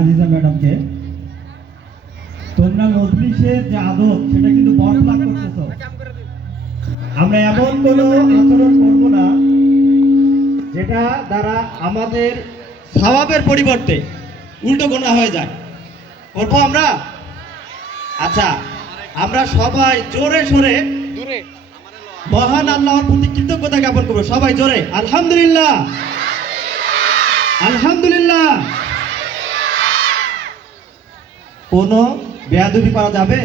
আজিজা ম্যাডামকে। তোমরা মজলিসের যে আদব সেটা কিন্তু বরখলাপ করতেছো। আমরা এমন কোনো আচরণ করব না যেটা দ্বারা আমাদের সওয়াবের পরিবর্তে উল্টো গুনাহ হয়ে যায়। করবো আমরা? আচ্ছা, আমরা সবাই জোরে সোরে মহান আল্লাহর প্রতি কৃতজ্ঞতা জ্ঞাপন করবো। সবাই জোরে আলহামদুলিল্লাহ, আলহামদুলিল্লাহ। কোনো বেয়াদবি করা যাবে?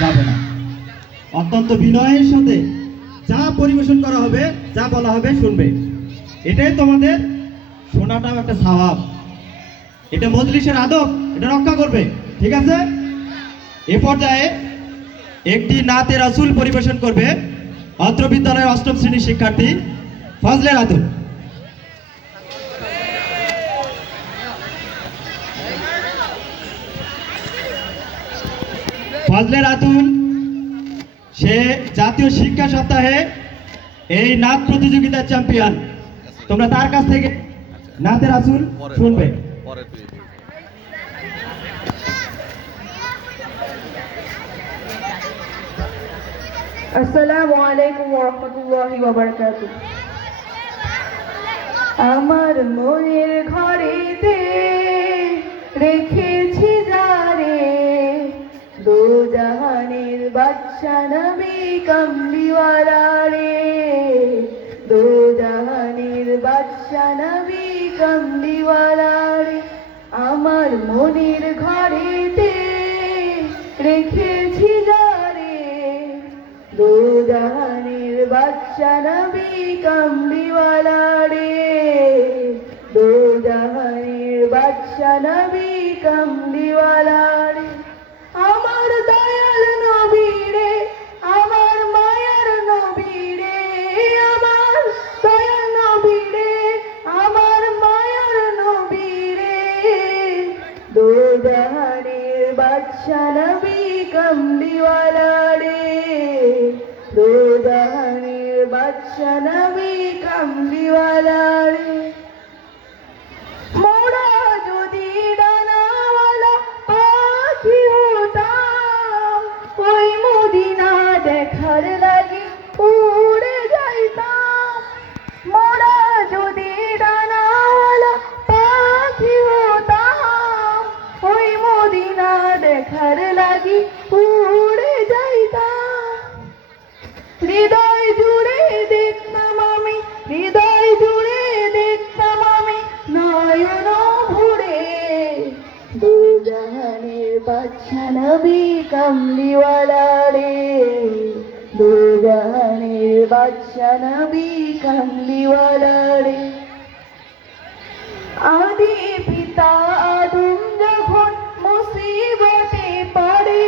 যাবে না। অত্যন্ত বিনয়ের সাথে যা পরিবেশন করা হবে, যা বলা হবে শুনবে। এটাই তোমাদের শোনাটাও একটা সওয়াব। এটা মজলিসের আদব, এটা রক্ষা করবে। ঠিক আছে? এ পর্যায়ে একটি নাতে রাসূল পরিবেশন করবে অত্র বিদ্যালয়ের ৮ম শ্রেণীর শিক্ষার্থী ফজলে রাতুল। ফজলে রাতুল সে জাতীয় শিক্ষা সপ্তাহে এই নাচ প্রতিযোগিতার চ্যাম্পিয়ন। তোমরা তার কাছ থেকে নাতে রাসূল শুনবে। আসসালামু আলাইকুম ওয়া রাহমাতুল্লাহি ওয়া বারাকাতুহু। আমার মনের ঘরেতে রেখেছি যারে, দো জাহানের বাদশা নবী কামলিওয়ালা রে, দো জাহানের বাদশা নবী কামলিওয়ালা রে। আমার মনের ঘরেতে রেখেছি যারে, দো জাহানের বাদশা নবী কামলিওয়ালা রে, দো জাহানের বাদশা নবী কামলিওয়ালা রে। আমার দয়াল নবী রে, আমার মায়ার নবী রে, আমার দয়াল নবী রে, আমার মায়ার নবী রে, দো জাহানের বাদশা নবী কামলিওয়ালা রে, দো জাহানের বাদশা নবী কামলিওয়ালা রে। মোরা যদি ডানাওয়ালা পাখি হতাম, ওই মদিনা দেখার লাগি উড়ে যাইতাম। মোরা যদি ডানাওয়ালা পাখি হতাম, ওই মদিনা দেখার লাগি উড়ে যাইতাম। হৃদয় জুড়ে দেখতাম আমি, হৃদয় জুড়ে দেখতাম আমি নয়ন ভরে, দো জাহানের বাদশা নবী কামলিওয়ালা রে, দো জাহানের বাদশা নবী কামলিওয়ালা রে। আদি পিতা আদম যখন মুসিবতে পড়ে,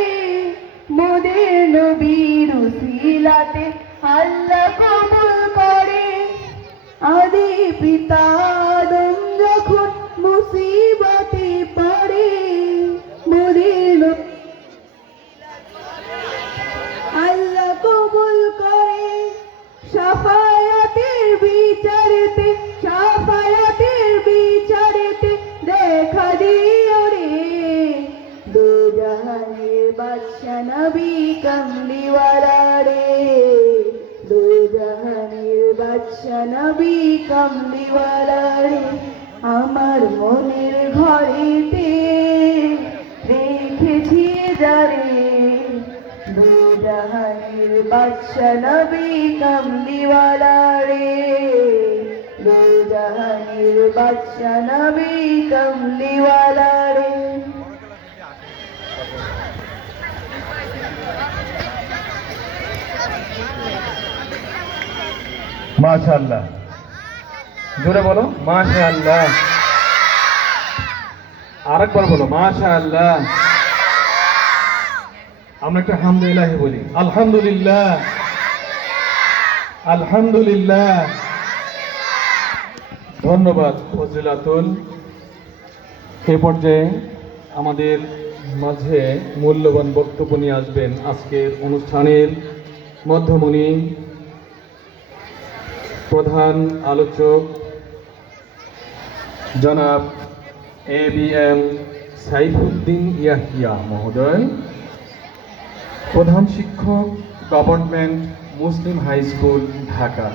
মোদের নবীর উসিলাতে আল্লাহ কবুল করে। আদি পিতা আদম যখন মুসিবতে পড়ে, মোদের আল্লাহ কবুল করে। শাফায়াতের বিচারেতে, শাফায়াতের বিচারেতে দেখা দিও রে, দো জাহানের বাদশা নবী কামলিওয়ালা রে, দো জাহানের বাদশা নবী কামলিওয়ালা রে। আমার মনের ঘরেতে রেখেছি যারে, দো জাহানের বাদশা নবী কামলিওয়ালা রে, দো জাহানের বাদশা নবী কামলিওয়ালা রে। মাশাআল্লাহ, জোরে বলো মাশাআল্লাহ। আরেকবার বলো মাশাআল্লাহ। আমরা একটা আলহামদুলিল্লাহ বলি, আলহামদুলিল্লাহ, আলহামদুলিল্লাহ। ধন্যবাদ ফজিলাতুল। এ পর্যায়ে আমাদের মাঝে মূল্যবান বক্তব্য নিয়ে আসবেন আজকের অনুষ্ঠানের মধ্যমণি, প্রধান আলোচক জনাব ABM সাইফুদ্দিন ইয়াহিয়া মহোদয়, প্রধান শিক্ষক, government Muslim high school, Dhaka.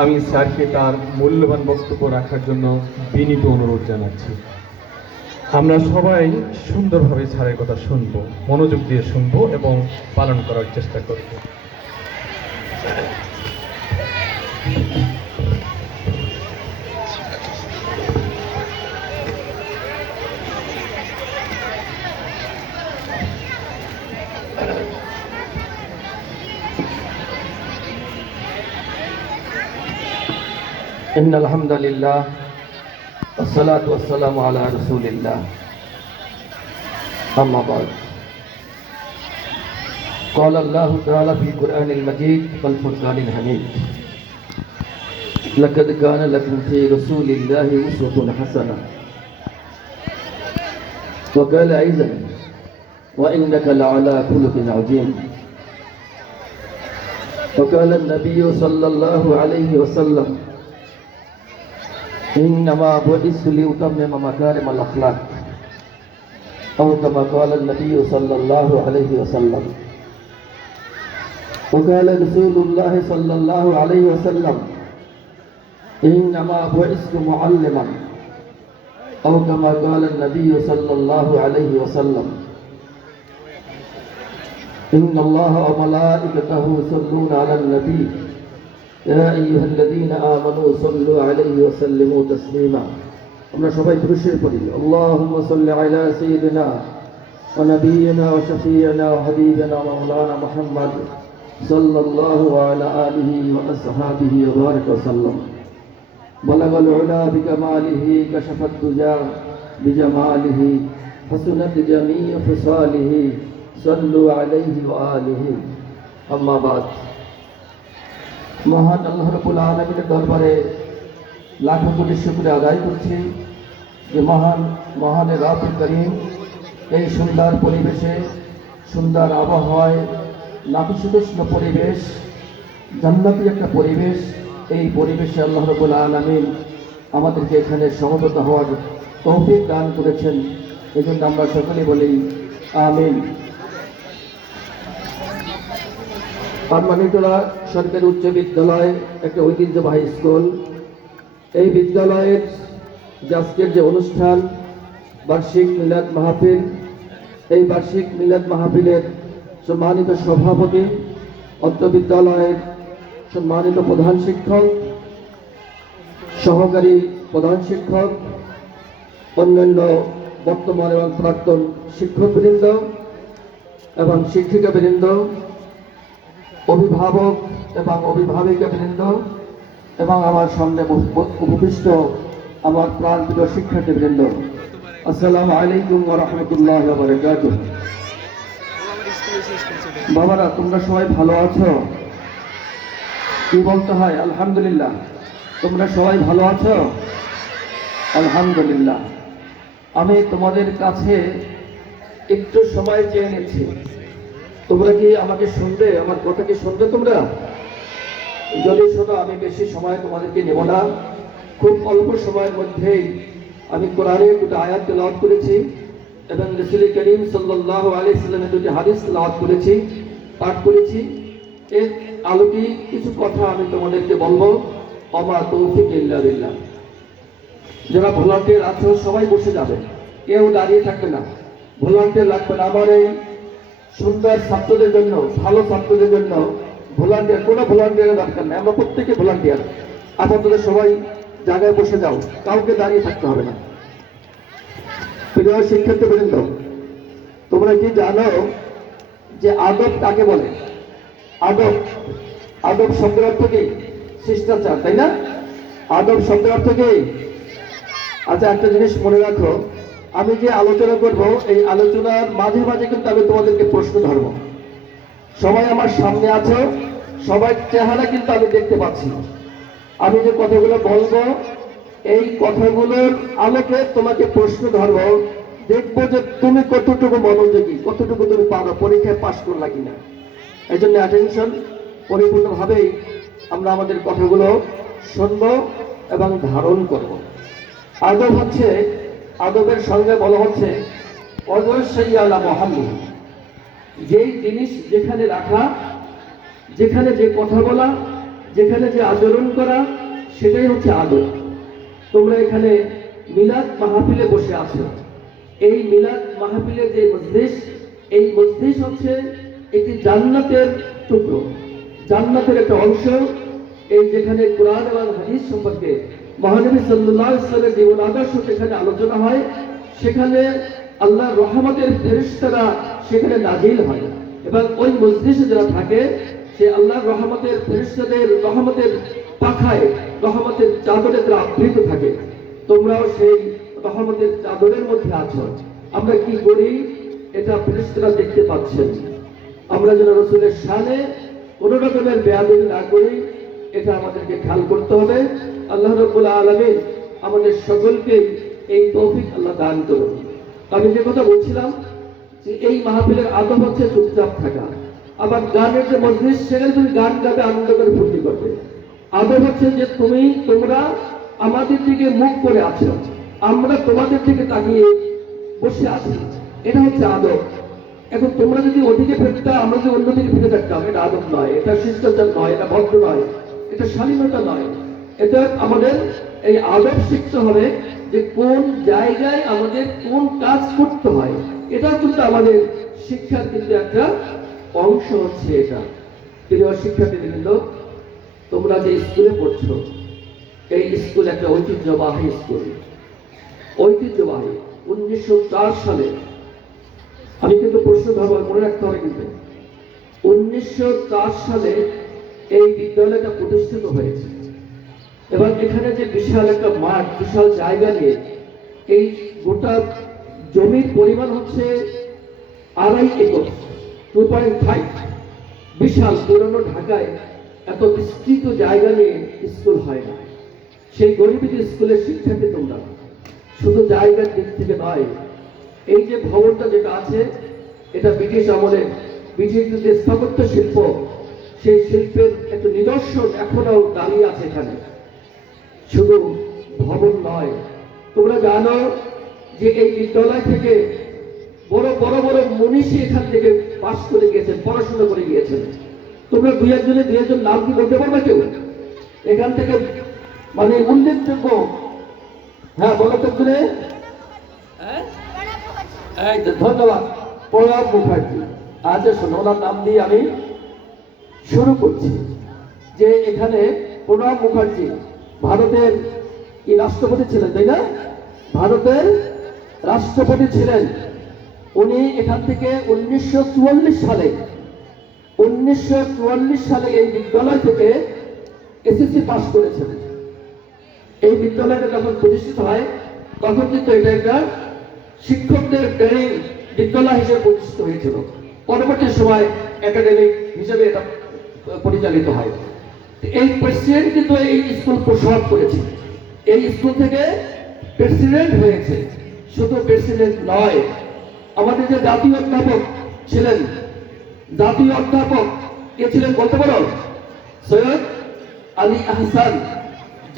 আমি স্যারকে তার মূল্যবান বক্তব্য রাখার জন্য বিনীত অনুরোধ জানাচ্ছি। আমরা সবাই সুন্দরভাবে স্যারের কথা শুনবো, মনোযোগ দিয়ে শুনবো এবং পালন করার চেষ্টা করব। إن الحمد لله والصلاة والسلام على رسول الله أما بعد قال الله تعالى في القرآن المجيد والفرقان الحميد لقد كان لكم في رسول الله أسوة حسنة وقال أيضا وإنك لعلى خلق عظيم وقال النبي صلى الله عليه وسلم إنما بعثت لأتمم مكارم الأخلاق أو كما قال النبي صلى الله عليه وسلم وقال رسول الله صلى الله عليه وسلم إنما بعثت معلما أو كما قال النبي صلى الله عليه وسلم إن الله وملائكته يصلون على النبي يا أيها الذين آمنوا صلوا عليه وسلموا تسليما আমরা সবাই দুরূদ পড়ি اللهم صل على سيدنا ونبينا وشفيعنا وحبيبنا ومولانا محمد صلى الله على آله وأصحابه وبارك وسلم بلغ العلا بكماله كشف الدجى بجماله حسنت جميع خصاله صلوا عليه وآله أما بعد মহান আল্লাহ রাব্বুল আলামিনের দরবারে লাখো কোটি শুকরিয়া আদায় করছি যে মহানের রব্বুল করিম এই সুন্দর পরিবেশে, সুন্দর আবহাওয়ায়, নাতিশীতোষ্ণ পরিবেশ, জান্নাতি একটা পরিবেশ, এই পরিবেশে আল্লাহ রাব্বুল আলামিন আমাদেরকে এখানে সমবেত হওয়ার তৌফিক দান করেছেন। এই জন্য আমরা সকলে বলি আমিন। পার্মানিটোলা সরকারি উচ্চ বিদ্যালয় একটা ঐতিহ্যবাহী স্কুল। এই বিদ্যালয়ের আজকের যে অনুষ্ঠান বার্ষিক মিলাদ মাহফিল, এই বার্ষিক মিলাদ মাহফিলের সম্মানিত সভাপতি, অত্র বিদ্যালয়ের সম্মানিত প্রধান শিক্ষক, সহকারী প্রধান শিক্ষক, অন্যান্য বর্তমান এবং প্রাক্তন শিক্ষকবৃন্দ এবং শিক্ষিকাবৃন্দ, অভিভাবক এবং অভিভাবিকাবৃন্দ এবং আমার সামনে উপবিষ্ট আমার প্রাণপ্রিয় শিক্ষার্থীবৃন্দ, আসসালামু আলাইকুম ওয়া রাহমাতুল্লাহি ওয়া বারাকাতুহু। বাবারা, তোমরা সবাই ভালো আছো? কি বলতে হয়? আলহামদুলিল্লাহ। তোমরা সবাই ভালো আছো? আলহামদুলিল্লাহ। আমি তোমাদের কাছে একটু সময় চেয়ে নিচ্ছি। তোমরা কি আমাকে শুনবে? আমার কথা কি শুনবে তোমরা? যদি শোনো, আমি বেশি সময় তোমাদেরকে নেব না। খুব অল্প সময়ের মধ্যেই আমি কোরআনের দুটো আয়াত তেলাওয়াত করেছি এবং রাসূল করিম সাল্লাল্লাহু আলাইহি সাল্লামের দুটি হাদিস তেলাওয়াত করেছি, পাঠ করেছি। এর আলোকে কিছু কথা আমি তোমাদেরকে বলবো। ওমা তৌফিক ইল্লা বিল্লাহ। যারা ভলান্টিয়ার আছো সবাই বসে যাবে, কেউ দাঁড়িয়ে থাকবে না। ভলান্টিয়ার লাগবে না। আমার এই সুন্দর ছাত্রদের জন্য, ভালো ছাত্রদের জন্য ভলান্টিয়ার, কোনো ভলান্টিয়ারের দরকার নেই। আমরা প্রত্যেকে ভলান্টিয়ার। আপনাদের সবাই জায়গায় বসে যাও, কাউকে দাঁড়িয়ে থাকতে হবে না। প্রিয় শিক্ষার্থীবৃন্দ, তোমরা কি জানো যে আদব কাকে বলে? আদব, আদব শব্দের অর্থ কি? শিষ্টাচার, তাই না? আদব শব্দের অর্থ কি? আচ্ছা, একটা জিনিস মনে রাখো, আমি যে আলোচনা করব, এই আলোচনার মাঝে মাঝে কিন্তু আমি তোমাদেরকে প্রশ্ন ধরবো। সবাই আমার সামনে আছো, সবাই চেহারা কিন্তু আমি দেখতে পাচ্ছি। আমি যে কথাগুলো বলবো, এই কথাগুলোর আলোকে তোমাকে প্রশ্ন ধরবো, দেখবো যে তুমি কতটুকু মনোযোগী, কতটুকু তুমি পারো, পরীক্ষায় পাশ করলা কিনা। এই জন্য অ্যাটেনশন, পরিপূর্ণভাবেই আমরা আমাদের কথাগুলো শুনবো এবং ধারণ করব। আদব হচ্ছে আদবের সঙ্গে বলা হচ্ছে অজয়সাইয়ালা মহাল্লি, যেই জিনিস যেখানে রাখা, যেখানে যে কথা বলা, যেখানে যে আচরণ করা, সেটাই হচ্ছে আদব। তোমরা এখানে মিলাদ মাহফিলে বসে আছো। এই মিলাদ মাহফিলের যে মজলিস, এই মজলিস হচ্ছে একটি জান্নাতের টুকরো, জান্নাতের একটা অংশ। এই যেখানে কোরআন এবং হাদিস সম্পর্কে মহানবী সাল্লাল্লাহু আলাইহি ওয়াসাল্লামের জীবন আদর্শ যেখানে আলোচনা হয়, সেখানে আল্লাহর রহমতের ফেরেশতারা সেখানে নাজিল হয়, এবং ওই মজলিসে যারা থাকে সে আল্লাহর রহমতের ফেরেশতাদের রহমতের পাখায়, রহমতের চাদরে তারা আবৃত থাকে। তোমরাও সেই রহমতের চাদরের মধ্যে আছো। আমরা কি করি এটা ফেরেশতারা দেখতে পাচ্ছেন। আমরা যেন রাসূলের শানে কোনো রকমের বেয়াদবি না করি, এটা আমাদেরকে খেয়াল করতে হবে। আল্লাহ রাব্বুল আলামিন আমাদের সকলকে এই তৌফিক আল্লাহ দান করুন। আমি যে কথা বলছিলাম যে এই মাহফিলের আদব হচ্ছে চুপচাপ থাকা। আবার গানের যে মজলিস, সেখানে তুমি গান গাবে, আনন্দ করে ফুর্তি করবে। আদব হচ্ছে যে তোমরা আমাদের দিকে মুখ করে আছো, আমরা তোমাদের দিকে তাকিয়ে বসে আছি, এটা হচ্ছে আদব। এখন তোমরা যদি ওদিকে ফেরতা, আমরা যদি অন্যদিকে ফিরে থাকতাম, এটা আদব নয়, এটা শিষ্টাচার নয়, এটা ভদ্র নয়, এটা শালীনতা নয়। এটা আমাদের এই আদব শিখতে হবে যে কোন জায়গায় আমাদের কোন কাজ করতে হয়। এটা কিন্তু আমাদের শিক্ষার কিন্তু একটা অংশ হচ্ছে এটা। প্রিয় শিক্ষার্থীবৃন্দ, তোমরা যে স্কুলে পড়ছো, এই স্কুল একটা ঐতিহ্যবাহী স্কুল, ঐতিহ্যবাহী। 1904 সালে, আমি কিন্তু প্রশ্ন ধরবো, মনে রাখতে হবে কিন্তু 1904 সালে এই বিদ্যালয়টা প্রতিষ্ঠিত হয়েছে, এবং এখানে যে বিশাল একটা মাঠ, বিশাল জায়গা নিয়ে, এই গোটা জমির পরিমাণ হচ্ছে 2.5 একর, 2.5। বিশাল পুরনো ঢাকায় এত বিস্তৃত জায়গা নিয়ে স্কুল হয় না। সেই গরিবী স্কুলের শিক্ষার্থী তোমরা, শুধু জায়গার দিক থেকে নয়, এই যে ভবনটা যেটা আছে, এটা ব্রিটিশ আমলের, ব্রিটিশ যে স্থাপত্য শিল্প, সেই শিল্পের একটা নিদর্শন এখনো দাঁড়িয়ে আছে এখানে। শুধু ভবন নয়, তোমরা জানো যে এই বিদ্যালয় থেকে বড় বড় বড় মনীষী এখান থেকে পাস করে গিয়েছেন, পড়াশোনা করে গিয়েছেন। তোমরা দুই একজন নাম কি বলতে পারবে কেউ এখান থেকে, মানে উল্লেখযোগ্য? হ্যাঁ, বলো তো করে। ধন্যবাদ, প্রণব মুখার্জি। আচ্ছা শোনো, ওনার নাম দিয়ে আমি শুরু করছি। যে এখানে প্রণব মুখার্জি ভারতের কি রাষ্ট্রপতি ছিলেন, তাই না? ভারতের রাষ্ট্রপতি ছিলেন। উনি এখান থেকে 1944 সালে এই বিদ্যালয় থেকে এসএসসি পাস করেছেন। এই বিদ্যালয়টা যখন প্রতিষ্ঠিত হয়, তখন কিন্তু এটা একটা শিক্ষকদের ট্রেনিং বিদ্যালয় হিসেবে প্রতিষ্ঠিত হয়েছিল। পরবর্তী সময় একাডেমিক হিসেবে এটা পরিচালিত হয়। এই প্রেসিডেন্ট কিন্তু এই স্কুল প্রসার করেছে, এই স্কুল থেকে প্রেসিডেন্ট হয়েছে। শুধু প্রেসিডেন্ট নয়, আমাদের যে জাতীয় অধ্যাপক ছিলেন, জাতীয় অধ্যাপক কে ছিলেন বলতে পারো? সৈয়দ আলী আহসান,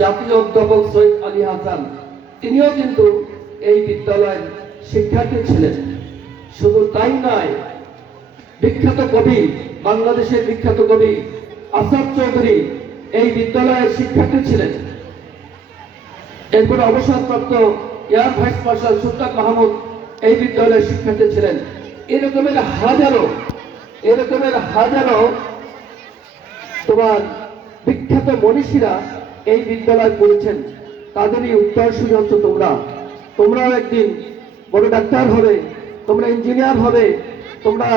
জাতীয় অধ্যাপক সৈয়দ আলী আহসান, তিনিও কিন্তু এই বিদ্যালয়ের শিক্ষার্থী ছিলেন। শুধু তাই নয়, বিখ্যাত কবি, বাংলাদেশের বিখ্যাত কবি আসাদ চৌধুরী এই বিদ্যালয়ের শিক্ষার্থী ছিলেন। এরপরে অবসরপ্রাপ্ত এয়ার ভাইস মার্শাল সুলতান মাহমুদ এই বিদ্যালয়ের শিক্ষার্থী ছিলেন। এরকমের হাজারো তোমার বিখ্যাত মনীষীরা এই বিদ্যালয় পড়েছেন। তাদেরই উত্তরসূরি হচ্ছে তোমরা। তোমরাও একদিন বড় ডাক্তার হবে, তোমরা ইঞ্জিনিয়ার হবে, তোমরা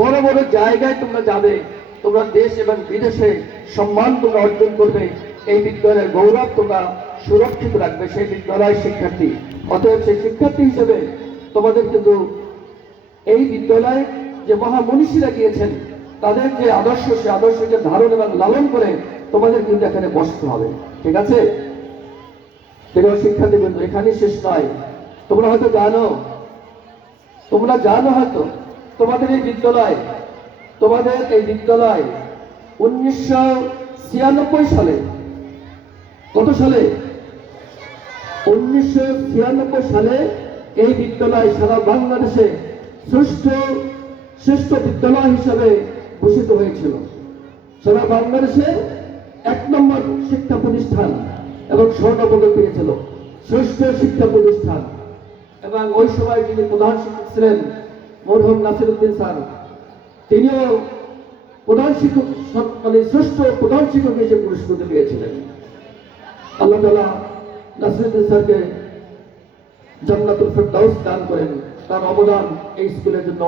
বড় বড় জায়গায় তোমরা যাবে, তোমরা দেশ এবং বিদেশে সম্মান তোমরা অর্জন করবে। এই বিদ্যালয়ের গৌরব তোমরা সুরক্ষিত রাখবে, সেই বিদ্যালয়ের শিক্ষার্থী। অতএব সেই শিক্ষার্থী হিসেবে তোমাদের কিন্তু এই বিদ্যালয়ে যে মহামনীষীরা গিয়েছেন, তাদের যে আদর্শ, সেই আদর্শকে ধারণ এবং লালন করে তোমাদের কিন্তু এখানে বসতে হবে। ঠিক আছে? প্রিয় শিক্ষার্থীবৃন্দ, এখানেই শেষ নয়। তোমরা হয়তো জানো হয়তো তোমাদের এই বিদ্যালয় 1996 সালে, কত সালে? 1996 সালে এই বিদ্যালয় সারা বাংলাদেশে শ্রেষ্ঠ বিদ্যালয় হিসাবে ঘোষিত হয়েছিল। সারা বাংলাদেশে 1 নম্বর শিক্ষা প্রতিষ্ঠান এবং স্বর্ণপদক পেয়েছিল শ্রেষ্ঠ শিক্ষা প্রতিষ্ঠান। এবং ওই সময় যিনি প্রধান শিক্ষক ছিলেন মরহুম নাসিরউদ্দিন স্যার, তিনিও প্রধান শিক্ষক মানে শ্রেষ্ঠ প্রধান শিক্ষক হিসেবে পুরস্কৃত পেয়েছিলেন। আল্লাহ তাআলা নাসিরউদ্দিন স্যারকে জান্নাতুল ফেরদাউস দান করেন। তার অবদান এই স্কুলের জন্য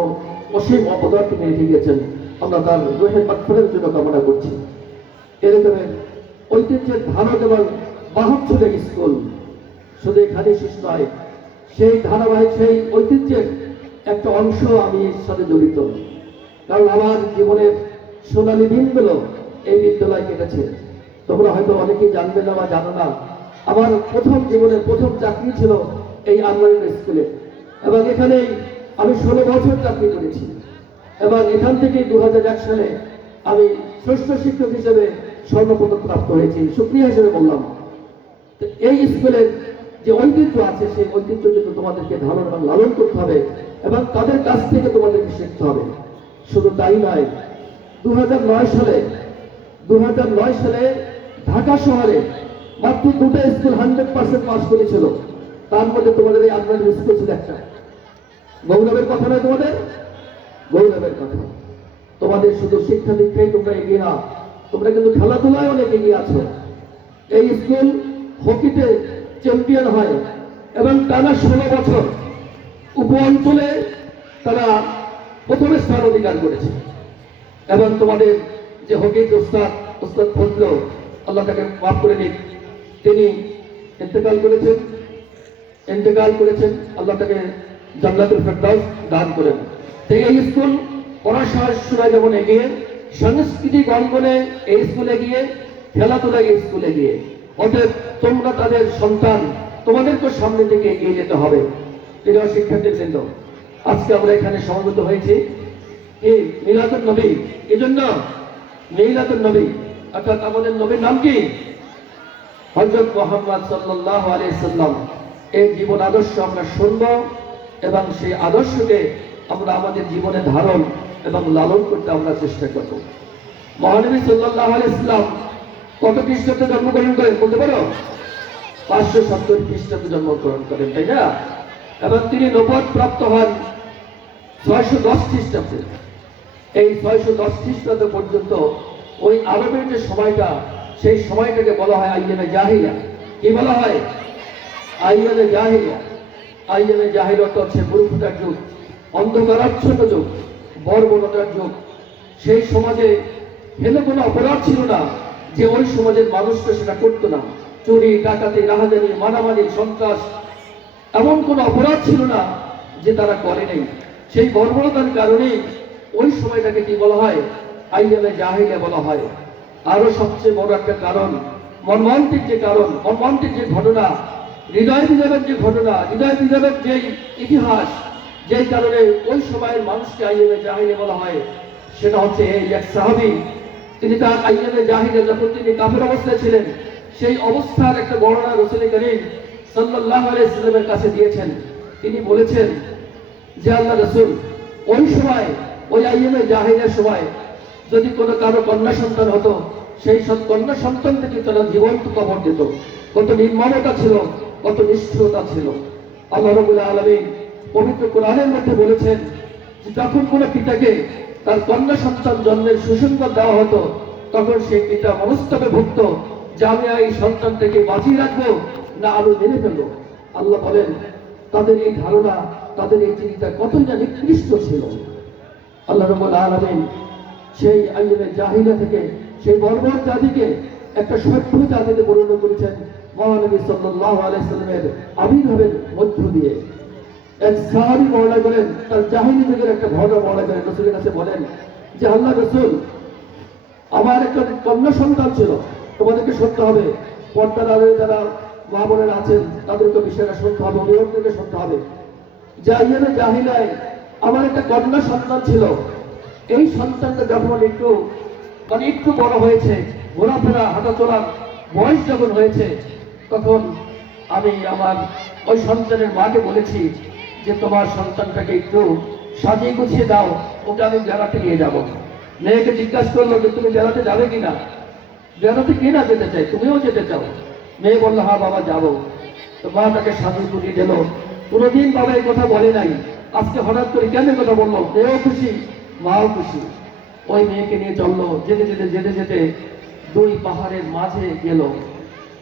অসীম অবদান তিনি রেখে গেছেন। আমরা তার রুহের মাগফিরাতের জন্য কামনা করছি। এরকমের ঐতিহ্যের ধারক এবং বাহক ছিল এই স্কুল। শুধু এখানে শেষ নয়, সেই ধারাবাহিক সেই ঐতিহ্যের একটা অংশ আমি এর সাথে জড়িত। কারণ আমার জীবনের সোনালী দিনগুলো এই বিদ্যালয় কেটেছে। তোমরা হয়তো অনেকেই জানবে না বা জানো না, আমার জীবনের প্রথম চাকরি ছিল এই আনওয়ার স্কুলে, এবং এখানেই আমি 16 বছর চাকরি করেছি। এবং এখান থেকে 2001 সালে আমি শ্রেষ্ঠ শিক্ষক হিসেবে স্বর্ণপদক প্রাপ্ত হয়েছি। সুক্রিয়া হিসেবে বললাম। তো এই স্কুলের যে ঐতিহ্য আছে, সেই ঐতিহ্য কিন্তু তোমাদেরকে ধারণ এবং লালন করতে হবে এবং তাদের কাছ থেকে তোমাদেরকে শিখতে হবে। শুধু তাই নয়, 2009 সালে ঢাকা শহরে মাত্র 2টা স্কুল 100% পাস করেছিল। তার মধ্যে তোমাদের এই আনওয়ার স্কুল ছিল একটা। গৌরবের কথা নয়, তোমাদের গৌরবের কথা। তোমাদের শুধু শিক্ষা দীক্ষায় তোমরা এগিয়ে না, তোমরা কিন্তু খেলাধুলায় অনেক এগিয়ে আছো। এই স্কুল হকিতে চ্যাম্পিয়ন হয় এবং টানা 16 বছর উপ অঞ্চলে তারা প্রথম স্থান অধিকার করেছে। এবং তোমাদের যে হকির ওস্তাদ ফজল, আল্লাহ তাকে মাফ করে নিক, তিনি ইন্তেকাল করেছেন। আল্লাহ তাকে জান্নাতুল ফেরদাউস দান করেন। তো এই স্কুল পড়াশোনায় যেমন এগিয়ে, সাংস্কৃতিক অঙ্গনে এই স্কুলে গিয়ে, খেলাধুলায় এই স্কুলে গিয়ে, অতএব তোমরা তাদের সন্তান, তোমাদেরকে সামনে থেকে এগিয়ে যেতে হবে। প্রিয় শিক্ষার্থীবৃন্দ, আজকে আমরা এখানে সমবেত হয়েছি এই মিলাদুন নবী। এই জন্য মিলাদুন নবী অর্থাৎ আমাদের নবীর নাম কি? হযরত মুহাম্মদ সাল্লাল্লাহু আলাইহি সাল্লাম। এই জীবন আদর্শ আমরা শুনব এবং সেই আদর্শকে আমরা আমাদের জীবনে ধারণ এবং লালন করতে আমরা চেষ্টা করব। মহানবী সাল্লাল্লাহু আলাইহি সাল্লাম কত খ্রিস্টাব্দে জন্মগ্রহণ করেন বলতে পারো? 570 খ্রিস্টাব্দে জন্মগ্রহণ করেন, তাই না? এবং তিনি নবুয়ত প্রাপ্ত হন 610 খ্রিস্টাব্দে। এই 610 খ্রিস্টাব্দ পর্যন্ত ওই আরবের যে সময়টা, সেই সময়টাকে বলা হয় আইয়ামে জাহিলিয়া। কি বলা হয়? আইয়ামে জাহিলিয়া। আইয়ামে জাহিলিয়া অর্থ হচ্ছে মূর্খতার যুগ, অন্ধকারাচ্ছন্ন যুগ, বর্বরতার যুগ। সেই সমাজে হেলে কোনো অপরাধ ছিল না যে ওই সমাজের মানুষটা সেটা করতো না। চুরি, ডাকাতি, রাহাজানি, মারামারি, সন্ত্রাস, এমন কোনো অপরাধ ছিল না যে তারা করে নাই। সেই বর্বরতার কারণেই ওই সময়টাকে কি বলা হয়? আইয়ামে জাহিলিয়া বলা হয়। আরো সবচেয়ে বড় একটা কারণ, মর্মান্তিক যে ঘটনা, হৃদয় বিদারক যে ঘটনা, হৃদয় বিদারক যে ইতিহাস, যেই কারণে ওই সময়ের মানুষকে আইয়ামে জাহিলিয়া বলা হয়, সেটা হচ্ছে এই এক সাহাবী। তিনি তার আইয়ামে জাহিলিয়া যখন তিনি কাফের অবস্থায় ছিলেন, সেই অবস্থার একটা বর্ণনা রাসূল করিম সাল্লাল্লাহু আলাইহি ওয়াসাল্লামের কাছে দিয়েছেন। তিনি বলেছেন যে আল্লাহ রাসূল, ওই সময় ওই আইয়ামে জাহিলিয়ার সময় যদি কোনো কারো কন্যা সন্তান হতো, সেই সব কন্যা সন্তান থেকে তারা জীবন্ত কবর দিত। কত নির্মমতা ছিল, কত নিষ্ঠুরতা ছিল। আল্লাহ রাব্বুল আলামিন পবিত্র কোরআনের মধ্যে বলেছেন যে যখন কোনো পিতাকে তার কন্যা সন্তান জন্মের সুসংবাদ দেওয়া হতো, তখন সেই পিতা মনস্তাপে ভুগত যে আমি এই সন্তানটাকে বাঁচিয়ে রাখবো না আমি মেরে ফেলবো। আল্লাহ বলেন তাদের এই ধারণা, তাদের এই চিন্তা কতই না নিকৃষ্ট ছিল। আল্লাহ রাব্বুল আলামিন সেই আইয়ামে জাহিলিয়া থেকে, সেই বর্বর জাতিকে একটা সভ্য জাতিতে পরিণত করেছেন মহানবী সাল্লাল্লাহু আলাইহি সাল্লামের আবির্ভাবের মধ্য দিয়ে। এক সাহাবী বর্ণনা করেন, তার জাহিলি যুগের একটা ঘটনা বর্ণনা করেন, রাসূলের কাছে বলেন যে আল্লাহ রাসূল, আমার একটা কন্যা সন্তান ছিল। তোমাদেরকে শুনতে হবে, পর্দার আড়ালে যারা মা বোনেরা আছেন তাদেরকে বিষয়টা শুনতে হবে, অভিভাবকদেরকে শুনতে হবে। যে আইয়ামে জাহিলিয়ায় আমার একটা কন্যা সন্তান ছিল। এই সন্তানটা যখন একটু বড় হয়েছে, ঘোরাফেরা হাঁটা চলার বয়স যখন হয়েছে, তখন আমি আমার ওই সন্তানের মাকে বলেছি যে তোমার সন্তানটাকে একটু সাজিয়ে গুছিয়ে দাও, ওকে আমি বেড়াতে নিয়ে যাব। মেয়েকে জিজ্ঞাসা করলো যে তুমি বেড়াতে যাবে কিনা, বেড়াতে কে না যেতে চাই, তুমিও যেতে চাও? মেয়ে বললো হ্যাঁ বাবা যাবো। তো মা তাকে সাজিয়ে গুছিয়ে দিল। কোনোদিন বাবা এই কথা বলে নাই, আজকে হঠাৎ করে কেন এই কথা বললো? মেয়েও খুশি, মাও খুশি। ওই মেয়েকে নিয়ে চললো, যেতে যেতে যেতে যেতে দুই পাহাড়ের মাঝে গেল,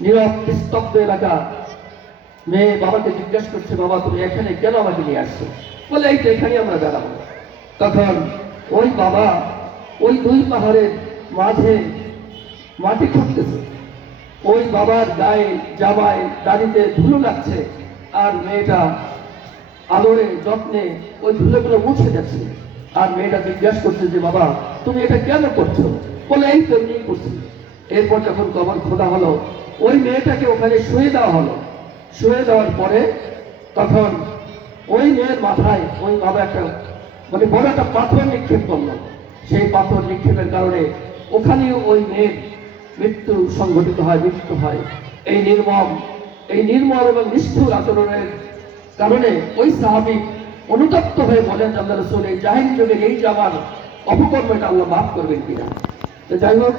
নীরব নিস্তব্ধ এলাকা। মেয়ে বাবাকে জিজ্ঞেস করছে, বাবা তুমি এখানে কেন আমাকে নিয়ে আসছো? বলে এই তো এখানে আমরা বেড়াবো। তখন ওই বাবা ওই দুই পাহাড়ের মাঝে মাটি খুঁড়তেছে, ওই বাবার গায়ে জামায় দাড়িতে ধুলো লাগছে, আর মেয়েটা আলোরে যত্নে ওই ধুলোগুলো মুছে যাচ্ছে। আর মেয়েটা জিজ্ঞাসা করছে যে বাবা তুমি এটা কেন করছো? বলে এই তো এমনি করছি। এরপর যখন কবর খোদা হলো, ওই মেয়েটাকে ওখানে শুয়ে দেওয়া হলো। শুয়ে দেওয়ার পরে তখন ওই মেয়ের মাথায় ওই বাবা একটা মানে বড় একটা পাথর নিক্ষেপ করলো। সেই পাথর নিক্ষেপের কারণে ওখানেও ওই মেয়ের মৃত্যু সংঘটিত হয়, মৃত্যু হয়। এই নির্মম এবং নিষ্ঠুর আচরণের কারণে ওই সাহাবী অনুতপ্ত হয়ে বলেন আল্লাহ রাসূল এই জাহিল যুগে এই যে আমার অপকর্মটা আল্লাহ মাফ করবেন কিনা। তো যাই হোক,